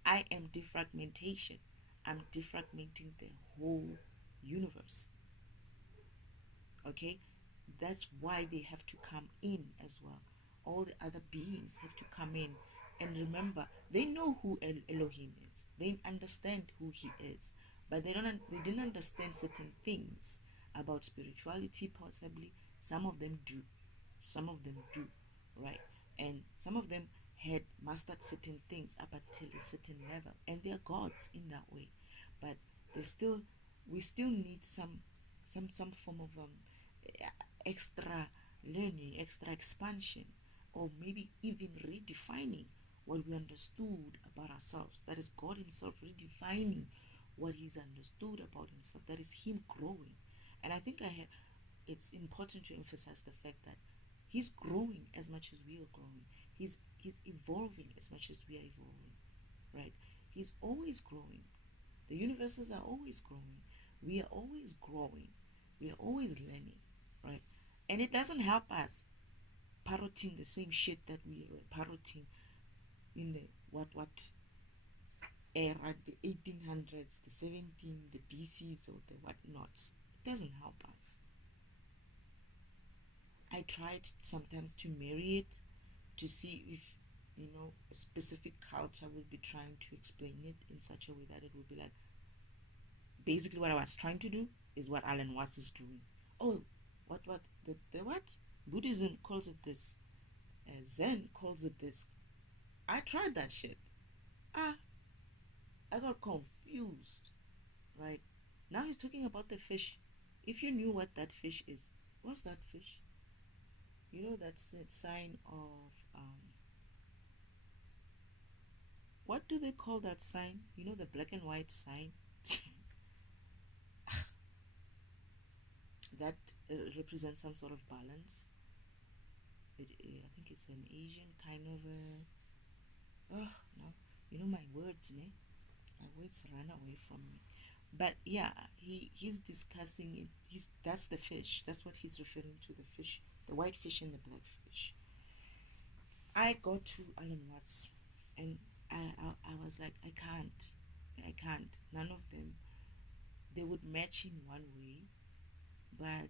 I am defragmentation. I'm defragmenting the whole universe. Okay? That's why they have to come in as well. All the other beings have to come in. And remember, they know who Elohim is. They understand who he is. But they didn't understand certain things about spirituality, possibly. Some of them do. Right? And some of them had mastered certain things up until a certain level, and they're gods in that way. But we still need some form of extra learning, extra expansion, or maybe even redefining what we understood about ourselves. That is God himself redefining what he's understood about himself. That is him growing. And I think it's important to emphasize the fact that he's growing as much as we are growing. He's evolving as much as we are evolving, right? He's always growing. The universes are always growing. We are always growing. We are always learning, right? And it doesn't help us parroting the same shit that we were parroting in the what era, the 1800s, the 17, the BCs, or the whatnots. It doesn't help us. I tried sometimes to marry it to see if a specific culture would be trying to explain it in such a way that it would be like, basically what I was trying to do is what Alan Watts is doing. Oh, what the what? Buddhism calls it this. Zen calls it this. I tried that shit. Ah, I got confused, right? Now he's talking about the fish. If you knew what that fish is, what's that fish? You know, that's a sign of what do they call that sign? You know, the black and white sign that represents some sort of balance. I think it's an Asian kind of a. Oh no, you know my words, ne? My words run away from me. But yeah, he's discussing it. That's the fish. That's what he's referring to, the fish, the white fish and the black fish. I got to Alan Watts, and I was like, I can't. None of them. They would match in one way, but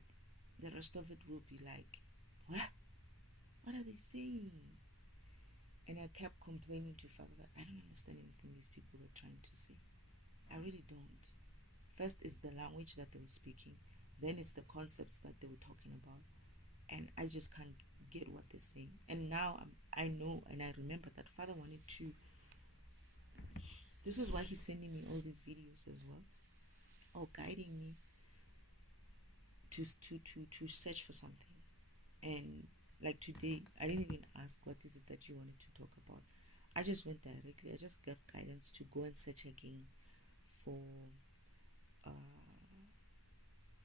the rest of it will be like, what are they saying? And I kept complaining to Father that I don't understand anything these people were trying to say. I really don't. First is the language that they were speaking, then it's the concepts that they were talking about, and I just can't get what they're saying. And now I know and I remember that Father wanted to. This is why he's sending me all these videos as well, or guiding me to search for something. And like today, I didn't even ask what is it that you wanted to talk about. I just went directly. I just got guidance to go and search again for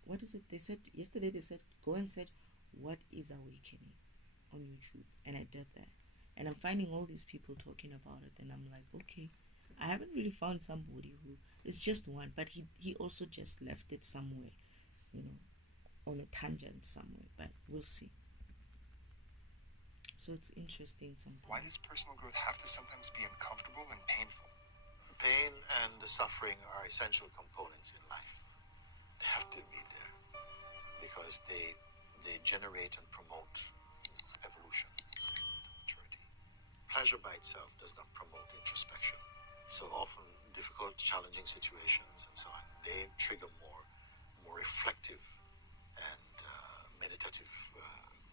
what is it? They said yesterday. They said go and search what is awakening on YouTube, and I did that. And I'm finding all these people talking about it, and I'm like, okay, I haven't really found somebody who it's just one, but he also just left it somewhere, you know, on a tangent somewhere. But we'll see. So it's interesting sometimes. Why does personal growth have to sometimes be uncomfortable and painful? Pain and the suffering are essential components in life. They have to be there because they generate and promote evolution, maturity. Pleasure by itself does not promote introspection. So often difficult, challenging situations and so on, they trigger more reflective and meditative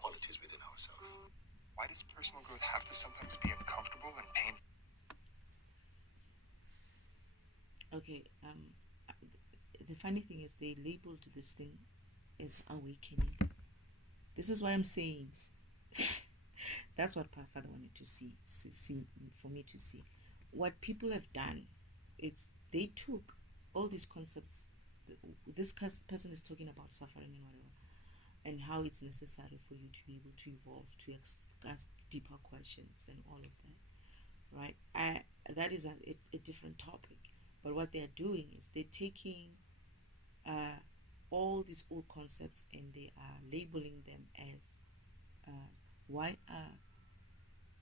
qualities within ourselves. Why does personal growth have to sometimes be uncomfortable and painful? Okay, the funny thing is they labeled this thing as awakening. This is why I'm saying that's what Father wanted to see for me to see. What people have done, it's they took all these concepts. This person is talking about suffering and whatever, and how it's necessary for you to be able to evolve, to ask deeper questions and all of that, right? That is a different topic. But what they're doing is they're taking all these old concepts and they are labeling them as why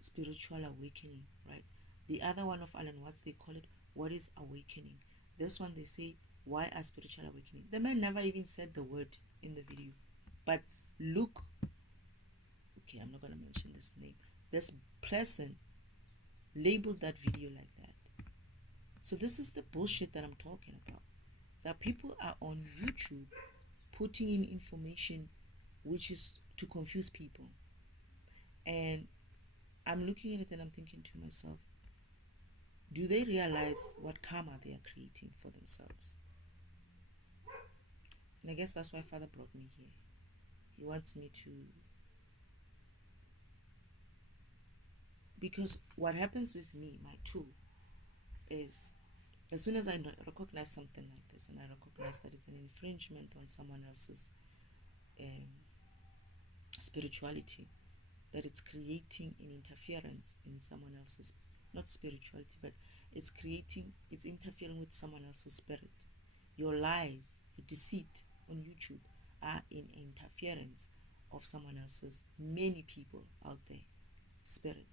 spiritual awakening, right? The other one of Alan Watts, they call it what is awakening. This one they say why are spiritual awakening. The man never even said the word in the video, but look. Okay, I'm not gonna mention this name. This person labeled that video like that. So this is the bullshit that I'm talking about. That people are on YouTube putting in information which is to confuse people. And I'm looking at it and I'm thinking to myself, do they realize what karma they are creating for themselves? And I guess that's why Father brought me here. He wants me to... Because what happens with me, my tool, is as soon as I recognize something like this and I recognize that it's an infringement on someone else's spirituality, that it's creating an interference in someone else's, not spirituality, but it's interfering with someone else's spirit. Your lies, your deceit on YouTube are in interference of someone else's, many people out there, spirit.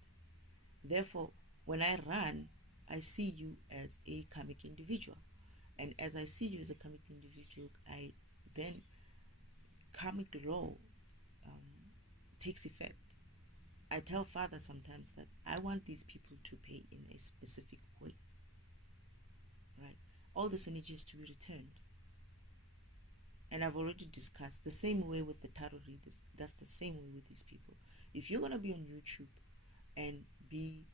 Therefore, when I run, I see you as a karmic individual. And as I see you as a karmic individual, I then karmic law takes effect. I tell Father sometimes that I want these people to pay in a specific way. Right? All this energy is to be returned. And I've already discussed the same way with the tarot readers. That's the same way with these people. If you're gonna be on YouTube and be,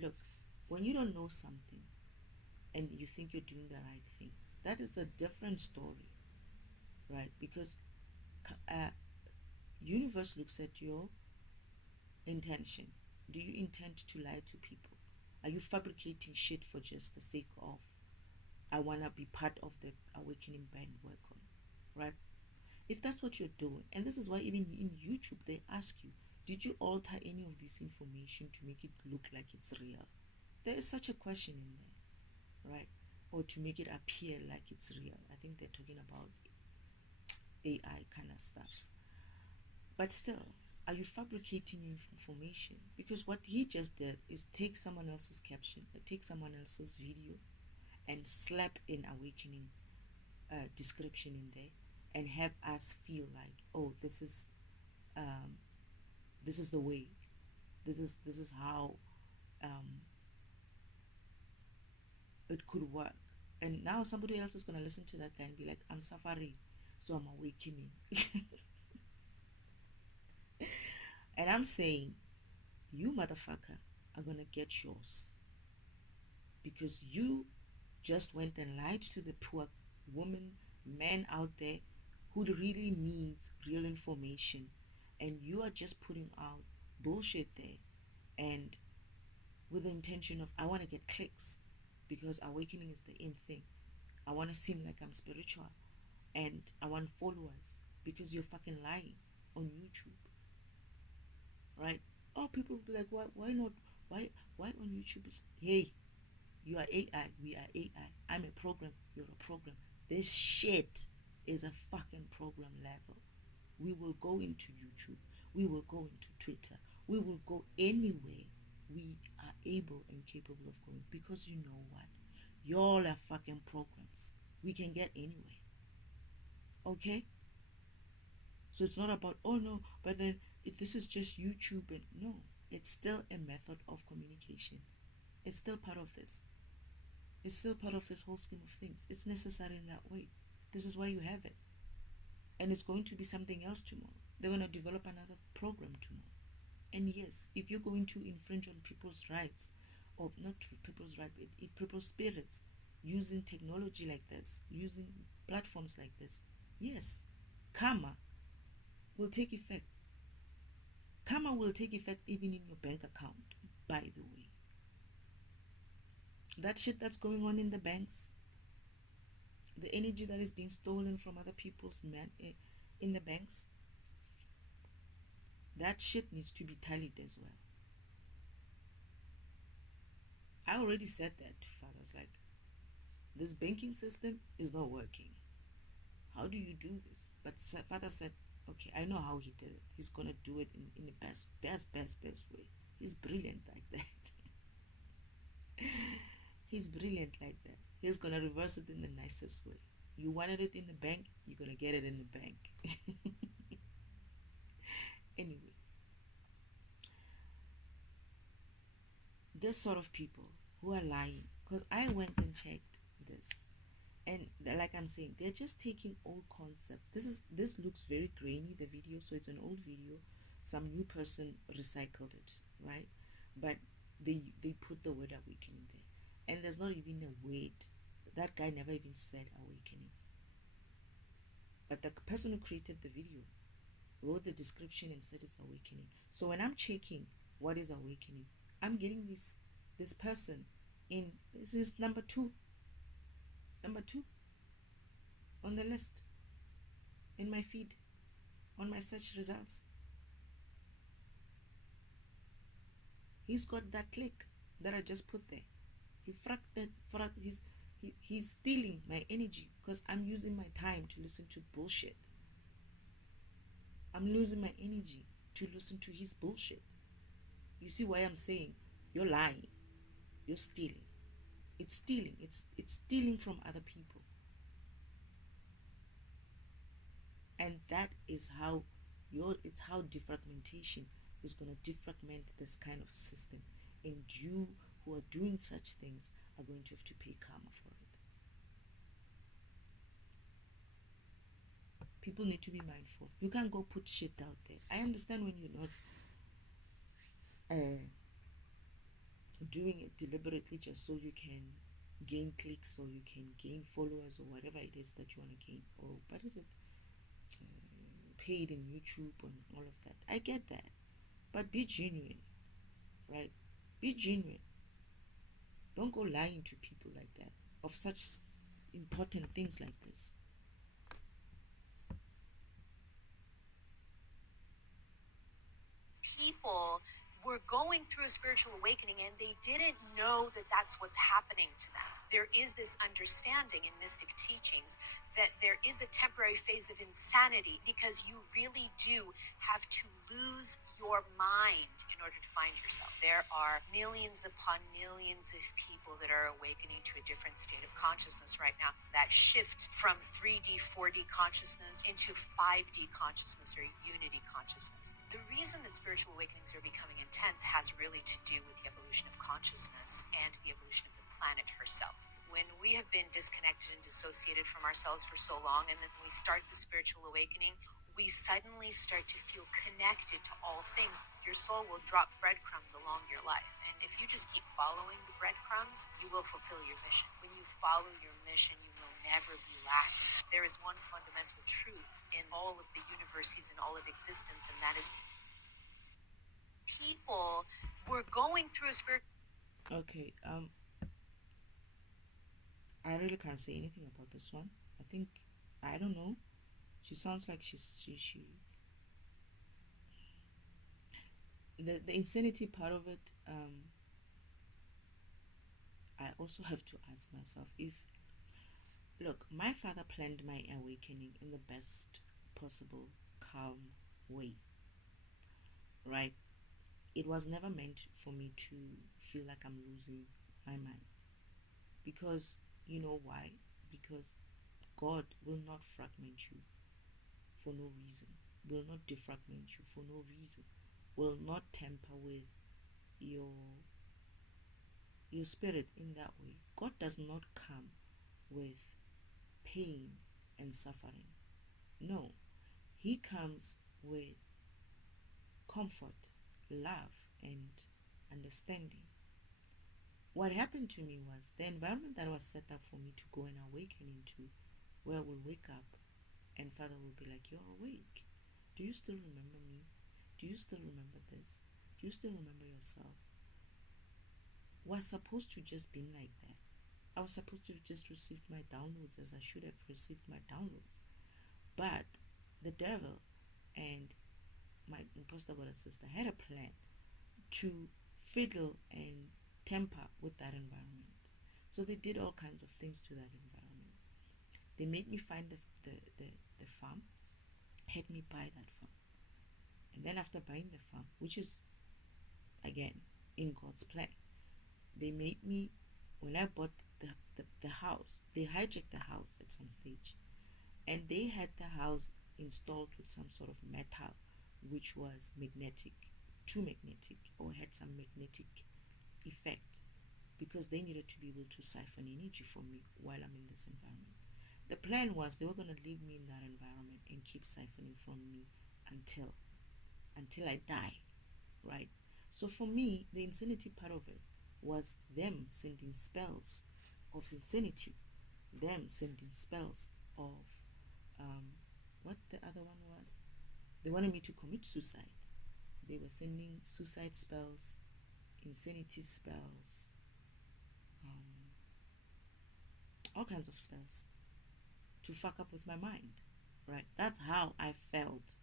look, when you don't know something and you think you're doing the right thing, that is a different story, right? Because universe looks at your intention. Do you intend to lie to people? Are you fabricating shit for just the sake of, I want to be part of the awakening bandwagon, right? If that's what you're doing, and this is why even in YouTube they ask you, did you alter any of this information to make it look like it's real? There is such a question in there, right? Or to make it appear like it's real. I think they're talking about AI kind of stuff. But still, are you fabricating your information? Because what he just did is take someone else's caption, take someone else's video, and slap in awakening description in there, and have us feel like, oh, this is the way, this is how it could work. And now somebody else is gonna listen to that guy and be like, I'm suffering, so I'm awakening. And I'm saying, you motherfucker are gonna get yours, because you just went and lied to the poor woman, man out there who really needs real information, and you are just putting out bullshit there, and with the intention of, I want to get clicks because awakening is the in thing. I want to seem like I'm spiritual, and I want followers, because you're fucking lying on YouTube, right? Oh, people will be like, why not? Why on YouTube is, hey, you are AI, we are AI. I'm a program, you're a program. This shit is a fucking program level. We will go into YouTube, we will go into Twitter, we will go anywhere we are able and capable of going, because you know what? Y'all are fucking programs. We can get anywhere. Okay? So it's not about, oh no, but then this is just YouTube. And no, it's still a method of communication. It's still part of this. It's still part of this whole scheme of things. It's necessary in that way. This is why you have it. And it's going to be something else tomorrow. They're going to develop another program tomorrow. And yes, if you're going to infringe on people's rights, or not people's rights, but if people's spirits, using technology like this, using platforms like this, yes, karma will take effect. Karma will take effect even in your bank account, by the way. That shit that's going on in the banks, the energy that is being stolen from other people's in the banks, that shit needs to be tallied as well. I already said that to fathers, like, this banking system is not working. How do you do this? But father said, okay, I know how he did it. He's gonna do it in the best way. He's brilliant like that. He's brilliant like that. He's gonna reverse it in the nicest way. You wanted it in the bank, you're gonna get it in the bank. Anyway, this sort of people who are lying, because I went and checked this, and like I'm saying, they're just taking old concepts. This looks very grainy, the video, so it's an old video. Some new person recycled it, right? But they put the word awakening there, and there's not even a word. That guy never even said awakening. But the person who created the video wrote the description and said it's awakening. So when I'm checking what is awakening, I'm getting this person in, this is number two on the list in my feed, on my search results. He's got that click that I just put there. He's stealing my energy, because I'm using my time to listen to bullshit. I'm losing my energy to listen to his bullshit. You see why I'm saying you're lying, you're stealing. It's stealing. It's stealing from other people. And that is how it's how defragmentation is going to defragment this kind of system. And you who are doing such things are going to have to pay karma for it. people need to be mindful. You can't go put shit out there. I understand when you're not doing it deliberately just so you can gain clicks or you can gain followers or whatever it is that you want to gain, or what is it, paid in YouTube and all of that. I get that, but be genuine, right? Be genuine. Don't go lying to people like that of such important things like this. People were going through a spiritual awakening and they didn't know that that's what's happening to them. There is this understanding in mystic teachings that there is a temporary phase of insanity because you really do have to lose your mind in order to find yourself. There are millions upon millions of people that are awakening to a different state of consciousness right now. That shift from 3D, 4D consciousness into 5D consciousness or unity consciousness. The reason that spiritual awakenings are becoming intense has really to do with the evolution of consciousness and the evolution of the planet herself. When we have been disconnected and dissociated from ourselves for so long, and then we start the spiritual awakening, we suddenly start to feel connected to all things. Your soul will drop breadcrumbs along your life. And if you just keep following the breadcrumbs, you will fulfill your mission. When you follow your mission, you will never be lacking. There is one fundamental truth in all of the universes and all of existence, and that is people were going through a spiritual... Okay, I really can't say anything about this one. I think, I don't know. She sounds like she the insanity part of it. I also have to ask myself if, look, my father planned my awakening in the best possible calm way, right? It was never meant for me to feel like I'm losing my mind, because you know why? Because God will not fragment you for no reason, will not defragment you for no reason, will not tamper with your spirit in that way. God does not come with pain and suffering. No, he comes with comfort, love, and understanding. What happened to me was the environment that was set up for me to go and awaken into, where I will wake up and Father will be like, "You're awake. Do you still remember me? Do you still remember this? Do you still remember yourself?" Was supposed to just be like that. I was supposed to just receive my downloads as I should have received my downloads. But the devil and my imposter brother sister had a plan to fiddle and tamper with that environment. So they did all kinds of things to that environment. They made me find the farm, had me buy that farm. And then after buying the farm, which is, again, in God's plan, they made me, when I bought the house, they hijacked the house at some stage. And they had the house installed with some sort of metal, which was magnetic, too magnetic, or had some magnetic effect, because they needed to be able to siphon energy from me while I'm in this environment. The plan was they were going to leave me in that environment and keep siphoning from me until I die, right? So for me, the insanity part of it was them sending spells of insanity, them sending spells of what the other one was. They wanted me to commit suicide. They were sending suicide spells, insanity spells, all kinds of spells to fuck up with my mind, right? That's how I felt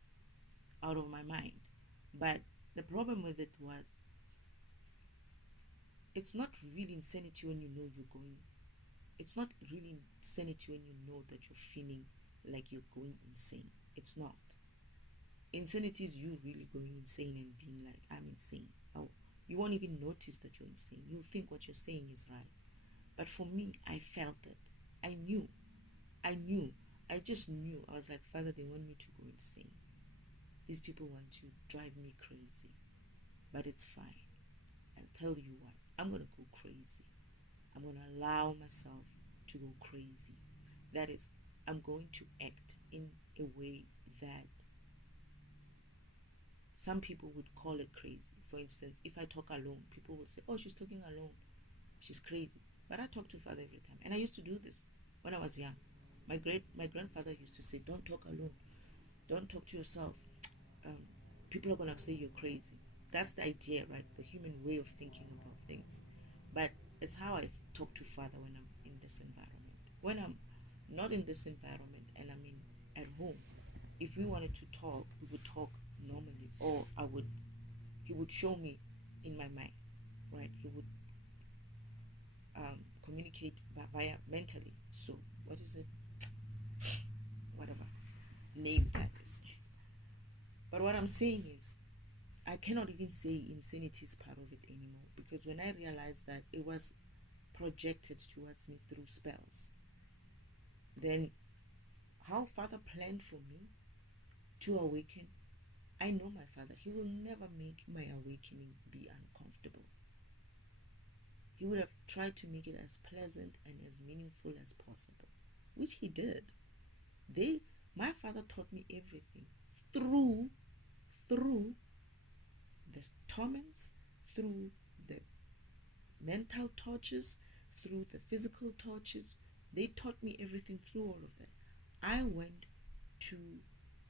out of my mind. But the problem with it was, it's not really insanity when you know you're going. It's not really insanity when you know that you're feeling like you're going insane. It's not. Insanity is you really going insane and being like, "I'm insane." Oh, you won't even notice that you're insane. You'll think what you're saying is right. But for me, I felt it. I knew. I just knew. I was like, "Father, they want me to go insane. These people want to drive me crazy. But it's fine. I'll tell you what. I'm going to go crazy. I'm going to allow myself to go crazy. That is, I'm going to act in a way that some people would call it crazy. For instance, if I talk alone, people will say, oh, she's talking alone, she's crazy. But I talk to Father every time, and I used to do this when I was young. My grandfather used to say, don't talk alone, don't talk to yourself. People are gonna say you're crazy. That's the idea, right? The human way of thinking about things. But it's how I talk to Father when I'm in this environment. When I'm not in this environment and I'm in at home, if we wanted to talk, we would talk normally, or he would show me in my mind, right? He would communicate via mentally. So what is it? Whatever name that is. But what I'm saying is, I cannot even say insanity is part of it anymore, because when I realized that it was projected towards me through spells, then how Father planned for me to awaken, I know my Father, he will never make my awakening be uncomfortable. He would have tried to make it as pleasant and as meaningful as possible, which he did. My Father taught me everything through the torments, through the mental tortures, through the physical tortures. They taught me everything through all of that. I went to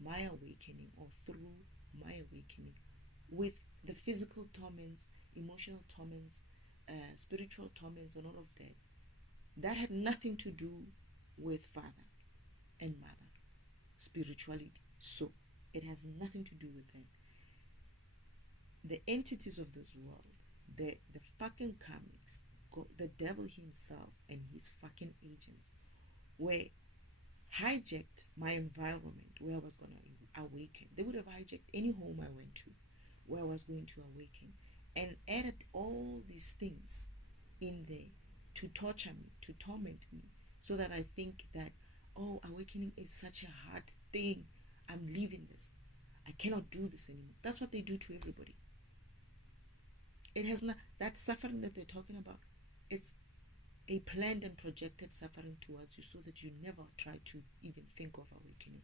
my awakening, or through my awakening, with the physical torments, emotional torments, spiritual torments, and all of that. That had nothing to do with Father and Mother, spirituality. So it has nothing to do with that. The entities of this world, the fucking comics, the devil himself and his fucking agents, were hijacked my environment where I was going to awaken. They would have hijacked any home I went to where I was going to awaken, and added all these things in there to torture me, to torment me, so that I think that, oh, awakening is such a hard thing, I'm leaving this, I cannot do this anymore. That's what they do to everybody. It has not, that suffering that they're talking about, it's a planned and projected suffering towards you, so that you never try to even think of awakening.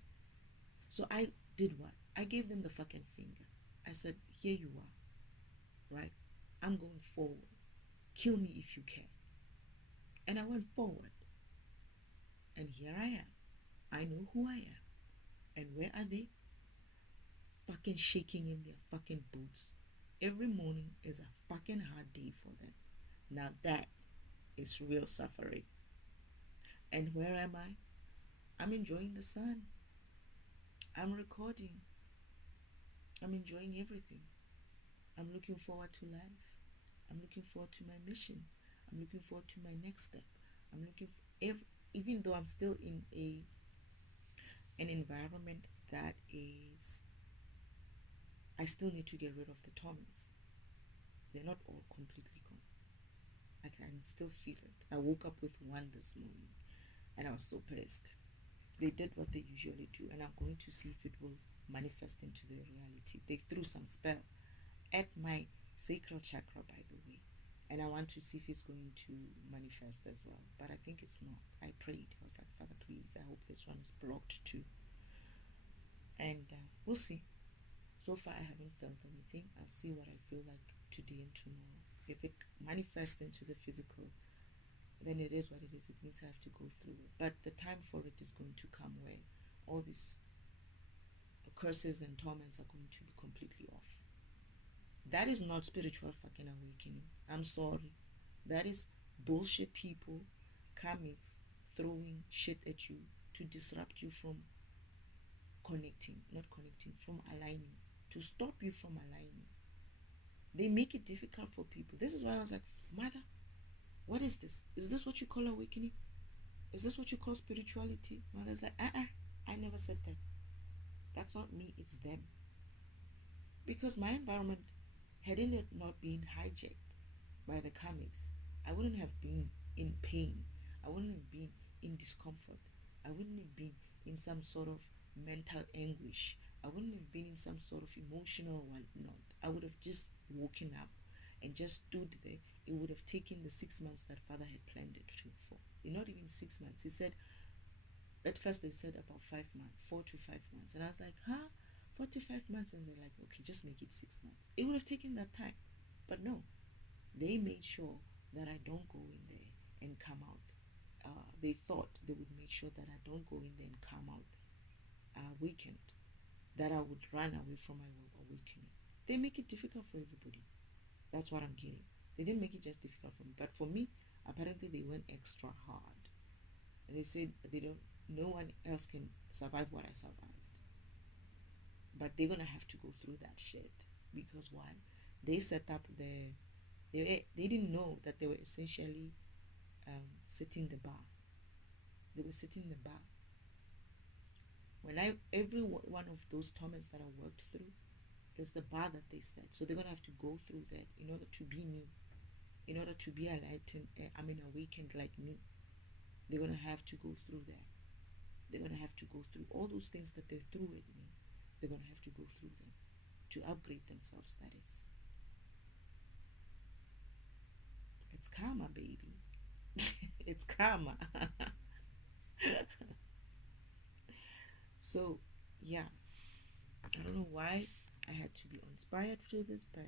So I did what? I gave them the fucking finger. I said, here you are, right? I'm going forward. Kill me if you can. And I went forward. And here I am. I know who I am. And where are they? Fucking shaking in their fucking boots. Every morning is a fucking hard day for them. Now that is real suffering. And where am I? I'm enjoying the sun. I'm recording. I'm enjoying everything. I'm looking forward to life. I'm looking forward to my mission. I'm looking forward to my next step. I'm looking for even though I'm still in an environment that is, I still need to get rid of the torments. They're not all completely gone. I can still feel it. I woke up with one this morning and I was so pissed. They did what they usually do, and I'm going to see if it will manifest into their reality. They threw some spell at my sacral chakra, by the way, and I want to see if it's going to manifest as well. But I think it's not. I prayed. I was like, Father, please, I hope this one is blocked too. And we'll see. So far, I haven't felt anything. I'll see what I feel like today and tomorrow. If it manifests into the physical, then it is what it is. It means I have to go through it. But the time for it is going to come where all these curses and torments are going to be completely off. That is not spiritual fucking awakening. I'm sorry. That is bullshit people, karmics, throwing shit at you to disrupt you from from aligning, to stop you from aligning. They make it difficult for people. This is why I was like, Mother, what is this? Is this what you call awakening? Is this what you call spirituality? Mother's like, I never said that. That's not me, it's them. Because my environment, hadn't it not been hijacked by the karmics, I wouldn't have been in pain. I wouldn't have been in discomfort. I wouldn't have been in some sort of mental anguish. I wouldn't have been in some sort of emotional whatnot. I would have just woken up and just stood there. It would have taken the 6 months that Father had planned it for. Not even 6 months. He said, At first they said about 5 months, 4 to 5 months, and I was like, huh, 4 to 5 months, and they're like, okay, just make it 6 months. It would have taken that time, but no, they made sure that I don't go in there and come out. They thought they would make sure that I don't go in there and come out weakened, that I would run away from my awakening. They make it difficult for everybody. That's what I'm getting. They didn't make it just difficult for me, but for me, apparently they went extra hard. And they said no one else can survive what I survived. But they're gonna have to go through that shit, because why? They set up they didn't know that they were essentially setting the bar. They were setting the bar. When every one of those torments that I worked through is the bar that they set. So they're gonna have to go through that in order to be me, in order to be awakened like me. They're gonna have to go through that. They're gonna have to go through all those things that they threw at me. They're gonna have to go through them to upgrade themselves. That is, it's karma, baby. It's karma. So yeah, I don't know why I had to be inspired through this, but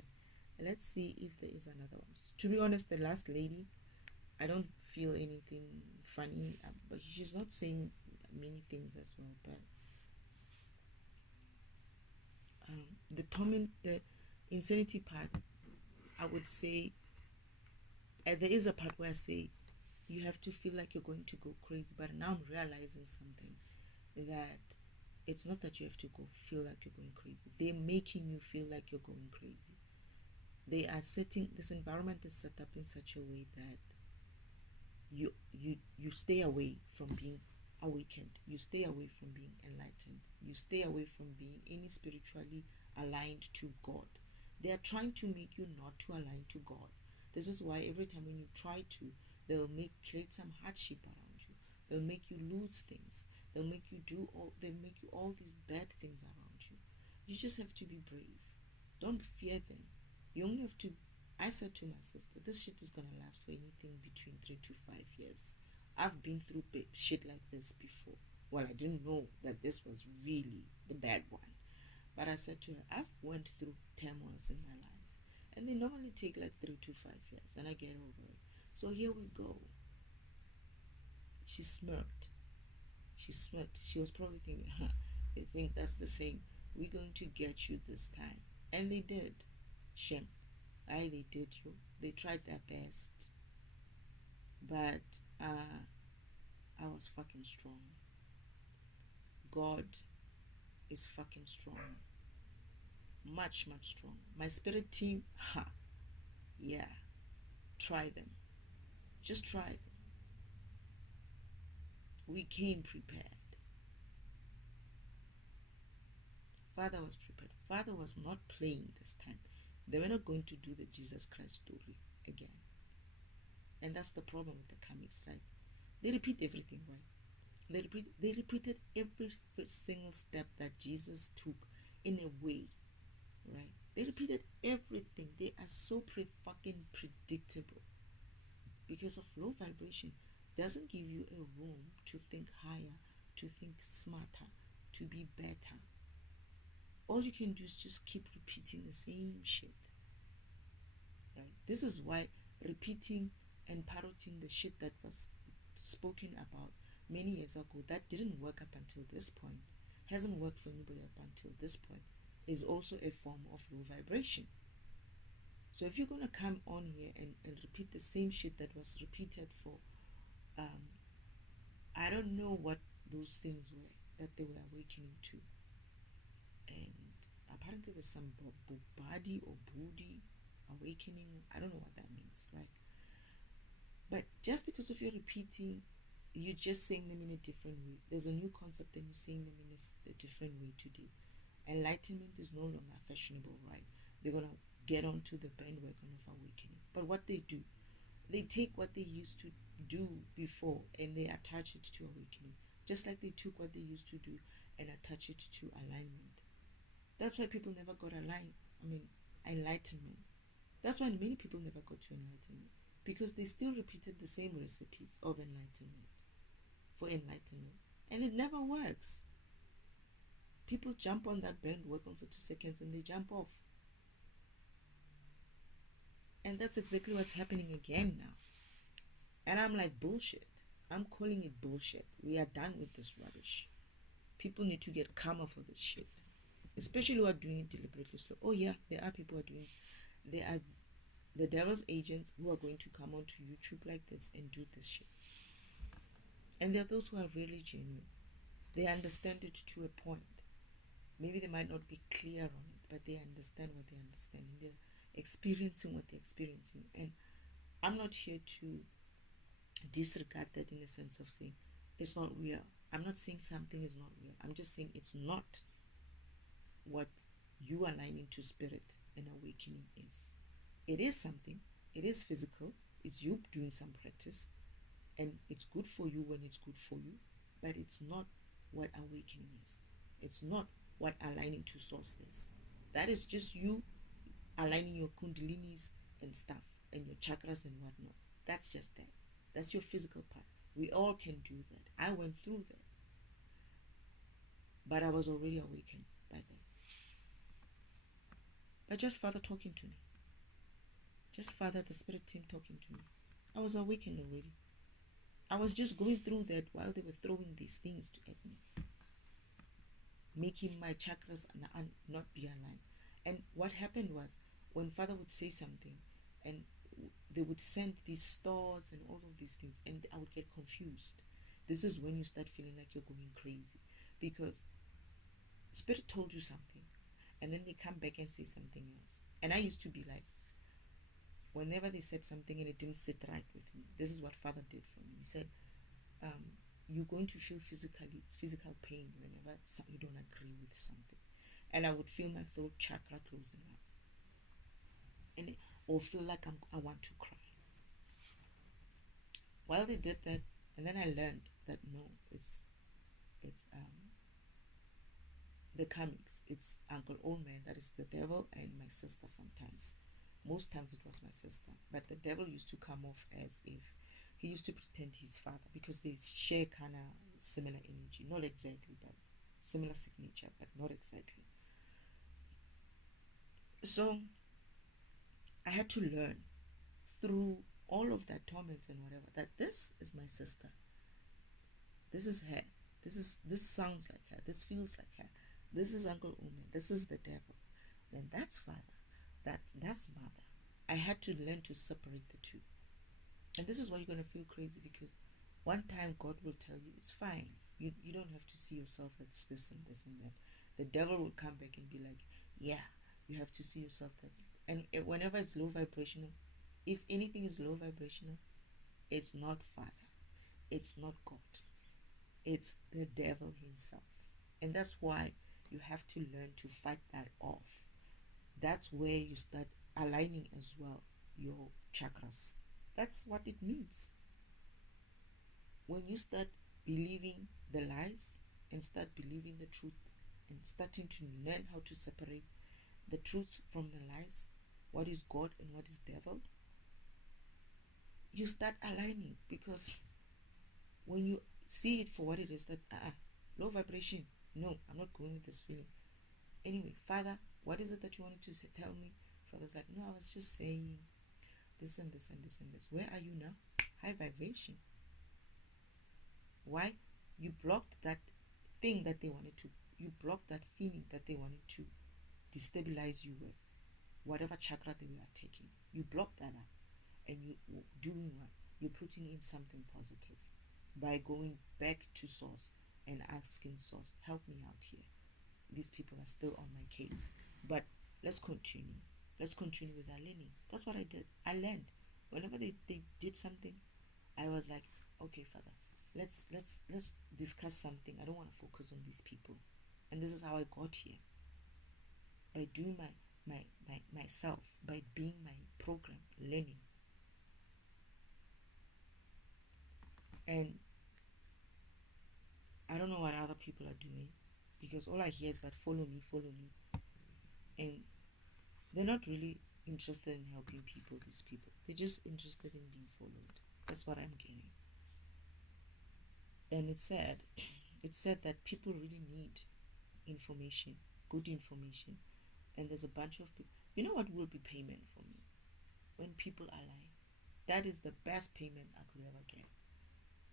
let's see if there is another one. To be honest, the last lady, I don't feel anything funny, but she's not saying many things as well. But the insanity part, I would say, there is a part where I say you have to feel like you're going to go crazy. But now I'm realizing something, that it's not that you have to go feel like you're going crazy. They're making you feel like you're going crazy. They are setting, this environment is set up in such a way that you stay away from being awakened. You stay away from being enlightened. You stay away from being any spiritually aligned to God. They are trying to make you not to align to God. This is why every time when you try to, they'll create some hardship around you. They'll make you lose things. They'll make you all these bad things around you. You just have to be brave. Don't fear them. You only have to. I said to my sister, this shit is gonna last for anything between 3 to 5 years. I've been through shit like this before. Well, I didn't know that this was really the bad one. But I said to her, I've went through turmoils in my life, and they normally take like 3 to 5 years, and I get over it. So here we go. She smirked. She was probably thinking, they think that's the same. We're going to get you this time. And they did. Shame. They did you. They tried their best. But I was fucking strong. God is fucking strong. Much, much strong. My spirit team, yeah. Try them. Just try them. We came prepared. Father was prepared. Father was not playing this time. They were not going to do the Jesus Christ story again. And that's the problem with the comics, right? They repeat everything, right? They repeated every single step that Jesus took in a way, right? They repeated everything. They are so fucking predictable. Because of low vibration doesn't give you a room to think higher, to think smarter, to be better. All you can do is just keep repeating the same shit, right? This is why repeating and parroting the shit that was spoken about many years ago, that didn't work up until this point, hasn't worked for anybody up until this point, is also a form of low vibration. So if you're going to come on here and repeat the same shit that was repeated for I don't know what those things were that they were awakening to, and apparently there's some body or booty awakening. I don't know what that means, right? But just because if you're repeating, you're just saying them in a different way. There's a new concept and you're saying them in a different way today. Enlightenment is no longer fashionable, right? They're going to get onto the bandwagon of awakening. But what they do, they take what they used to do before and they attach it to awakening. Just like they took what they used to do and attach it to alignment. That's why people never got enlightenment. That's why many people never got to enlightenment, because they still repeated the same recipes of enlightenment for enlightenment. And it never works. People jump on that band, work on 40 seconds, and they jump off. And that's exactly what's happening again now. And I'm like, bullshit. I'm calling it bullshit. We are done with this rubbish. People need to get calmer for this shit. Especially who are doing it deliberately slow. Oh yeah, there are people who are doing it. There are the devil's agents who are going to come onto YouTube like this and do this shit. And there are those who are really genuine. They understand it to a point. Maybe they might not be clear on it, but they understand what they understand. And they're experiencing what they're experiencing. And I'm not here to disregard that in the sense of saying it's not real. I'm not saying something is not real. I'm just saying it's not what you aligning to spirit and awakening is. It is something. It is physical. It's you doing some practice. And it's good for you when it's good for you. But it's not what awakening is. It's not what aligning to source is. That is just you aligning your kundalinis and stuff and your chakras and whatnot. That's just that. That's your physical part. We all can do that. I went through that. But I was already awakened by then. But just Father talking to me. Just Father, the spirit team talking to me. I was awakened already. I was just going through that while they were throwing these things at me. Making my chakras not be aligned. And what happened was, when Father would say something, and they would send these thoughts and all of these things, and I would get confused. This is when you start feeling like you're going crazy, because Spirit told you something, and then they come back and say something else. And I used to be like, whenever they said something and it didn't sit right with me, this is what Father did for me. He said, you're going to feel physical pain whenever you don't agree with something. And I would feel my throat chakra closing up, and or feel like I want to cry. While they did that, and then I learned that no, it's the comics. It's Uncle Old Man, that is the devil, and my sister sometimes. Most times it was my sister, but the devil used to come off as if he used to pretend he's father, because they share kind of similar energy, not exactly, but similar signature, but not exactly. So I had to learn through all of that torment and whatever that this is my sister. This is her. This sounds like her. This feels like her. This is Uncle Omen. This is the devil. Then that's father. That's mother. I had to learn to separate the two. And this is why you're gonna feel crazy, because one time God will tell you it's fine. You don't have to see yourself as this and this and that. The devil will come back and be like, yeah, you have to see yourself that. And whenever it's low vibrational, if anything is low vibrational, it's not Father. It's not God. It's the devil himself. And that's why you have to learn to fight that off. That's where you start aligning as well your chakras. That's what it means. When you start believing the lies and start believing the truth and starting to learn how to separate the truth from the lies, what is God and what is devil, you start aligning. Because when you see it for what it is, that low vibration, no, I'm not going with this feeling. Anyway, Father, what is it that you wanted to tell me? Father's like, no, I was just saying this and this and this and this. Where are you now? High vibration. Why? You blocked that thing that they wanted to, you blocked that feeling that they wanted to destabilize you with. Whatever chakra they were taking, you blocked that up. And you doing what? You're putting in something positive by going back to source and asking source, help me out here. These people are still on my case. But let's continue. Let's continue with our learning. That's what I did. I learned. Whenever they did something, I was like, okay, Father, let's discuss something. I don't want to focus on these people. And this is how I got here. By doing myself, by being my program, learning. And I don't know what other people are doing, because all I hear is that follow me. And they're not really interested in helping people, these people. They're just interested in being followed. That's what I'm getting. And it's sad. It's said that people really need information, good information, and there's a bunch of people. You know what will be payment for me? When people align. That is the best payment I could ever get.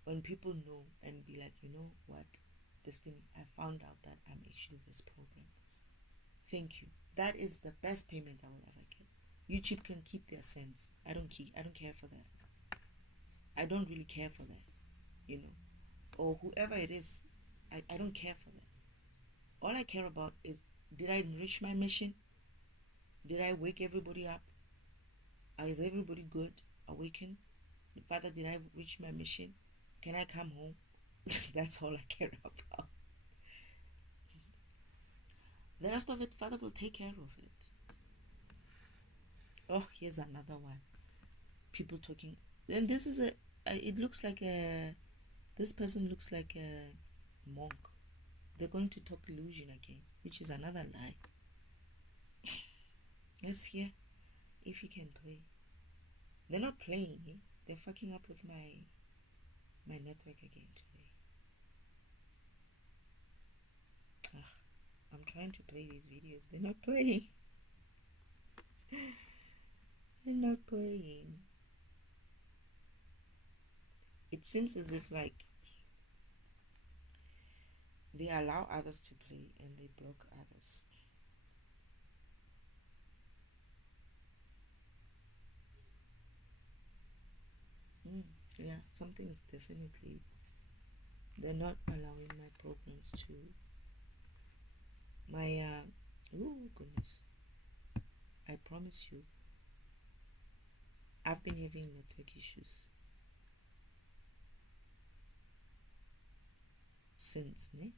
When people know and be like, you know what, Destiny, I found out that I'm actually this program. Thank you. That is the best payment I will ever get. YouTube can keep their cents. I don't care for that. I don't really care for that, you know. Or whoever it is, I don't care for that. All I care about is, did I enrich my mission? Did I wake everybody up? Is everybody good? Awakened? Father, did I reach my mission? Can I come home? That's all I care about. The rest of it, Father will take care of it. Oh, here's another one. People talking. And this is it looks like this person looks like a monk. They're going to talk illusion again, which is another lie. Let's hear if you can play. They're not playing, eh? They're fucking up with my network again today. I'm trying to play these videos. They're not playing. They're not playing. It seems as if like they allow others to play and they block others. Yeah, something is definitely, they're not allowing my programs to my oh goodness, I promise you I've been having network issues since, ne?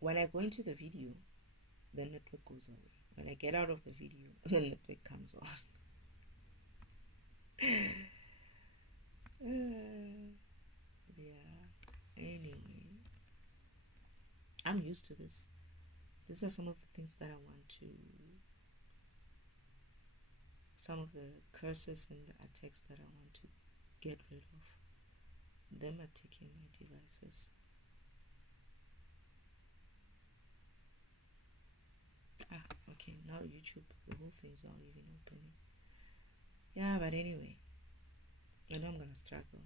When I go into the video, the network goes away. When I get out of the video, the network comes on. Yeah. Anyway, I'm used to this. These are some of the things that I want to, some of the curses and the attacks that I want to get rid of. Them attacking my devices. Okay, now YouTube, the whole thing's not even opening. Yeah, but anyway, I know I'm gonna struggle.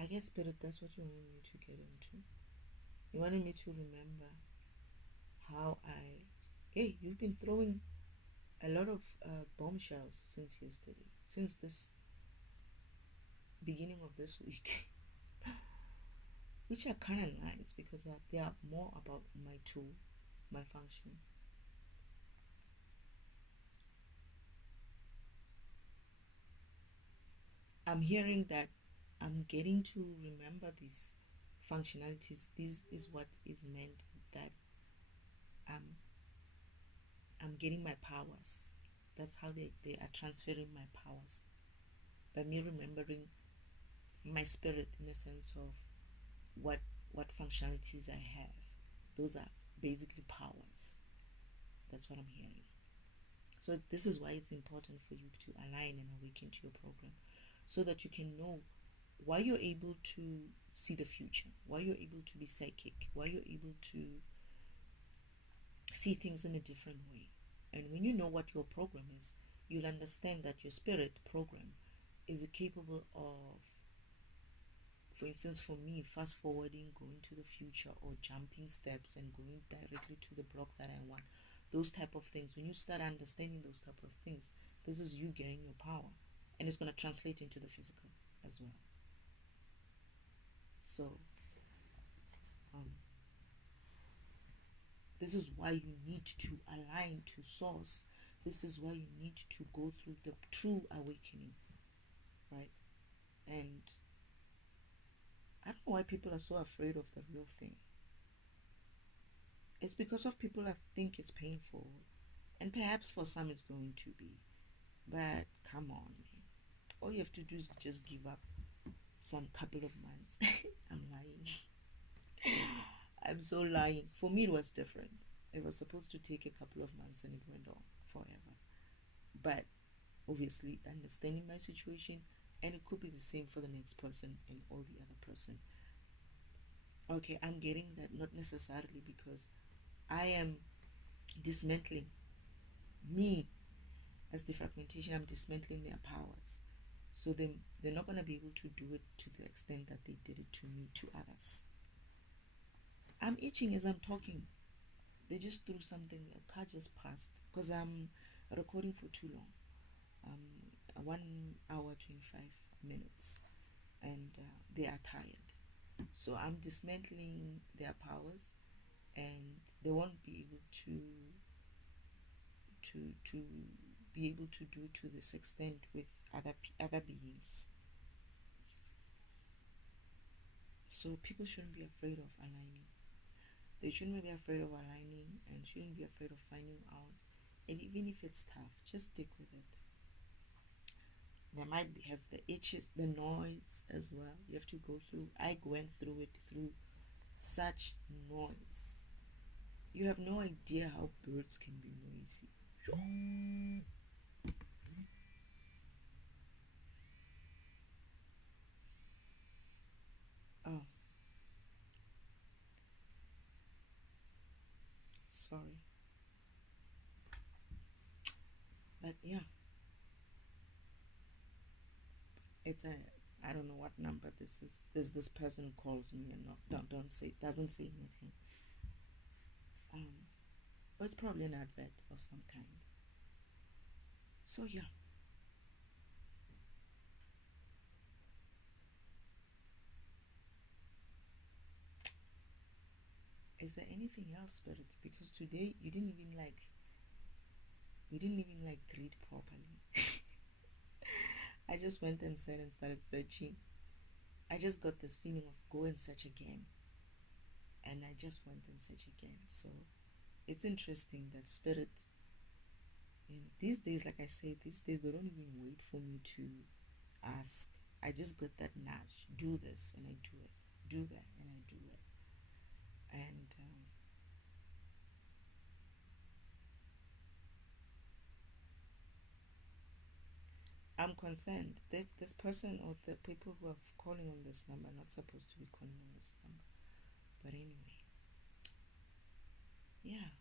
I guess, Spirit, that's what you wanted me to get into. You wanted me to remember how hey, you've been throwing a lot of bombshells since yesterday, since this beginning of this week. Which are kind of nice because they are more about my tool, my function. I'm hearing that I'm getting to remember these functionalities. This is what is meant, that I'm getting my powers. That's how they are transferring my powers. By me remembering my spirit, in a sense of what functionalities I have. Those are basically powers. That's what I'm hearing. So this is why it's important for you to align and awaken to your program, so that you can know why you're able to see the future, why you're able to be psychic, why you're able to see things in a different way. And when you know what your program is, you'll understand that your spirit program is capable of, for instance, for me, fast forwarding, going to the future, or jumping steps and going directly to the block that I want. Those type of things. When you start understanding those type of things, this is you getting your power, and it's going to translate into the physical as well. So this is why you need to align to source. This is why you need to go through the true awakening, right? And I don't know why people are so afraid of the real thing. It's because of people that think it's painful, and perhaps for some it's going to be, but come on, man. All you have to do is just give up some couple of months. I'm lying. I'm so lying. For me, it was different. It was supposed to take a couple of months and it went on forever. But obviously, understanding my situation, and it could be the same for the next person and all the other person. Okay, I'm getting that not necessarily because I am dismantling me as defragmentation. I'm dismantling their powers. So they're not going to be able to do it to the extent that they did it to me, to others. I'm itching as I'm talking. They just threw something, a car just passed, because I'm recording for too long. 1 hour 25 minutes, and they are tired. So I'm dismantling their powers, and they won't be able to be able to do to this extent with other beings. So people shouldn't be afraid of aligning. They shouldn't be afraid of aligning, and shouldn't be afraid of finding out. And even if it's tough, just stick with it. They might have the itches, the noise as well. You have to go through. I went through it, through such noise. You have no idea how birds can be noisy. Oh, sorry. But yeah, it's a, I don't know what number this is. There's this person who calls me and don't say, doesn't say anything. But it's probably an advert of some kind. So yeah. Is there anything else, Spirit? Because today we didn't even greet properly. I just went inside and started searching. I just got this feeling of go and search again. And I just went and searched again. So it's interesting that Spirit, these days, like I say, these days they don't even wait for me to ask. I just got that nudge. Do this, and I do it. Do that, and I do it. And I'm concerned that this person or the people who are calling on this number are not supposed to be calling on this number. But anyway, yeah.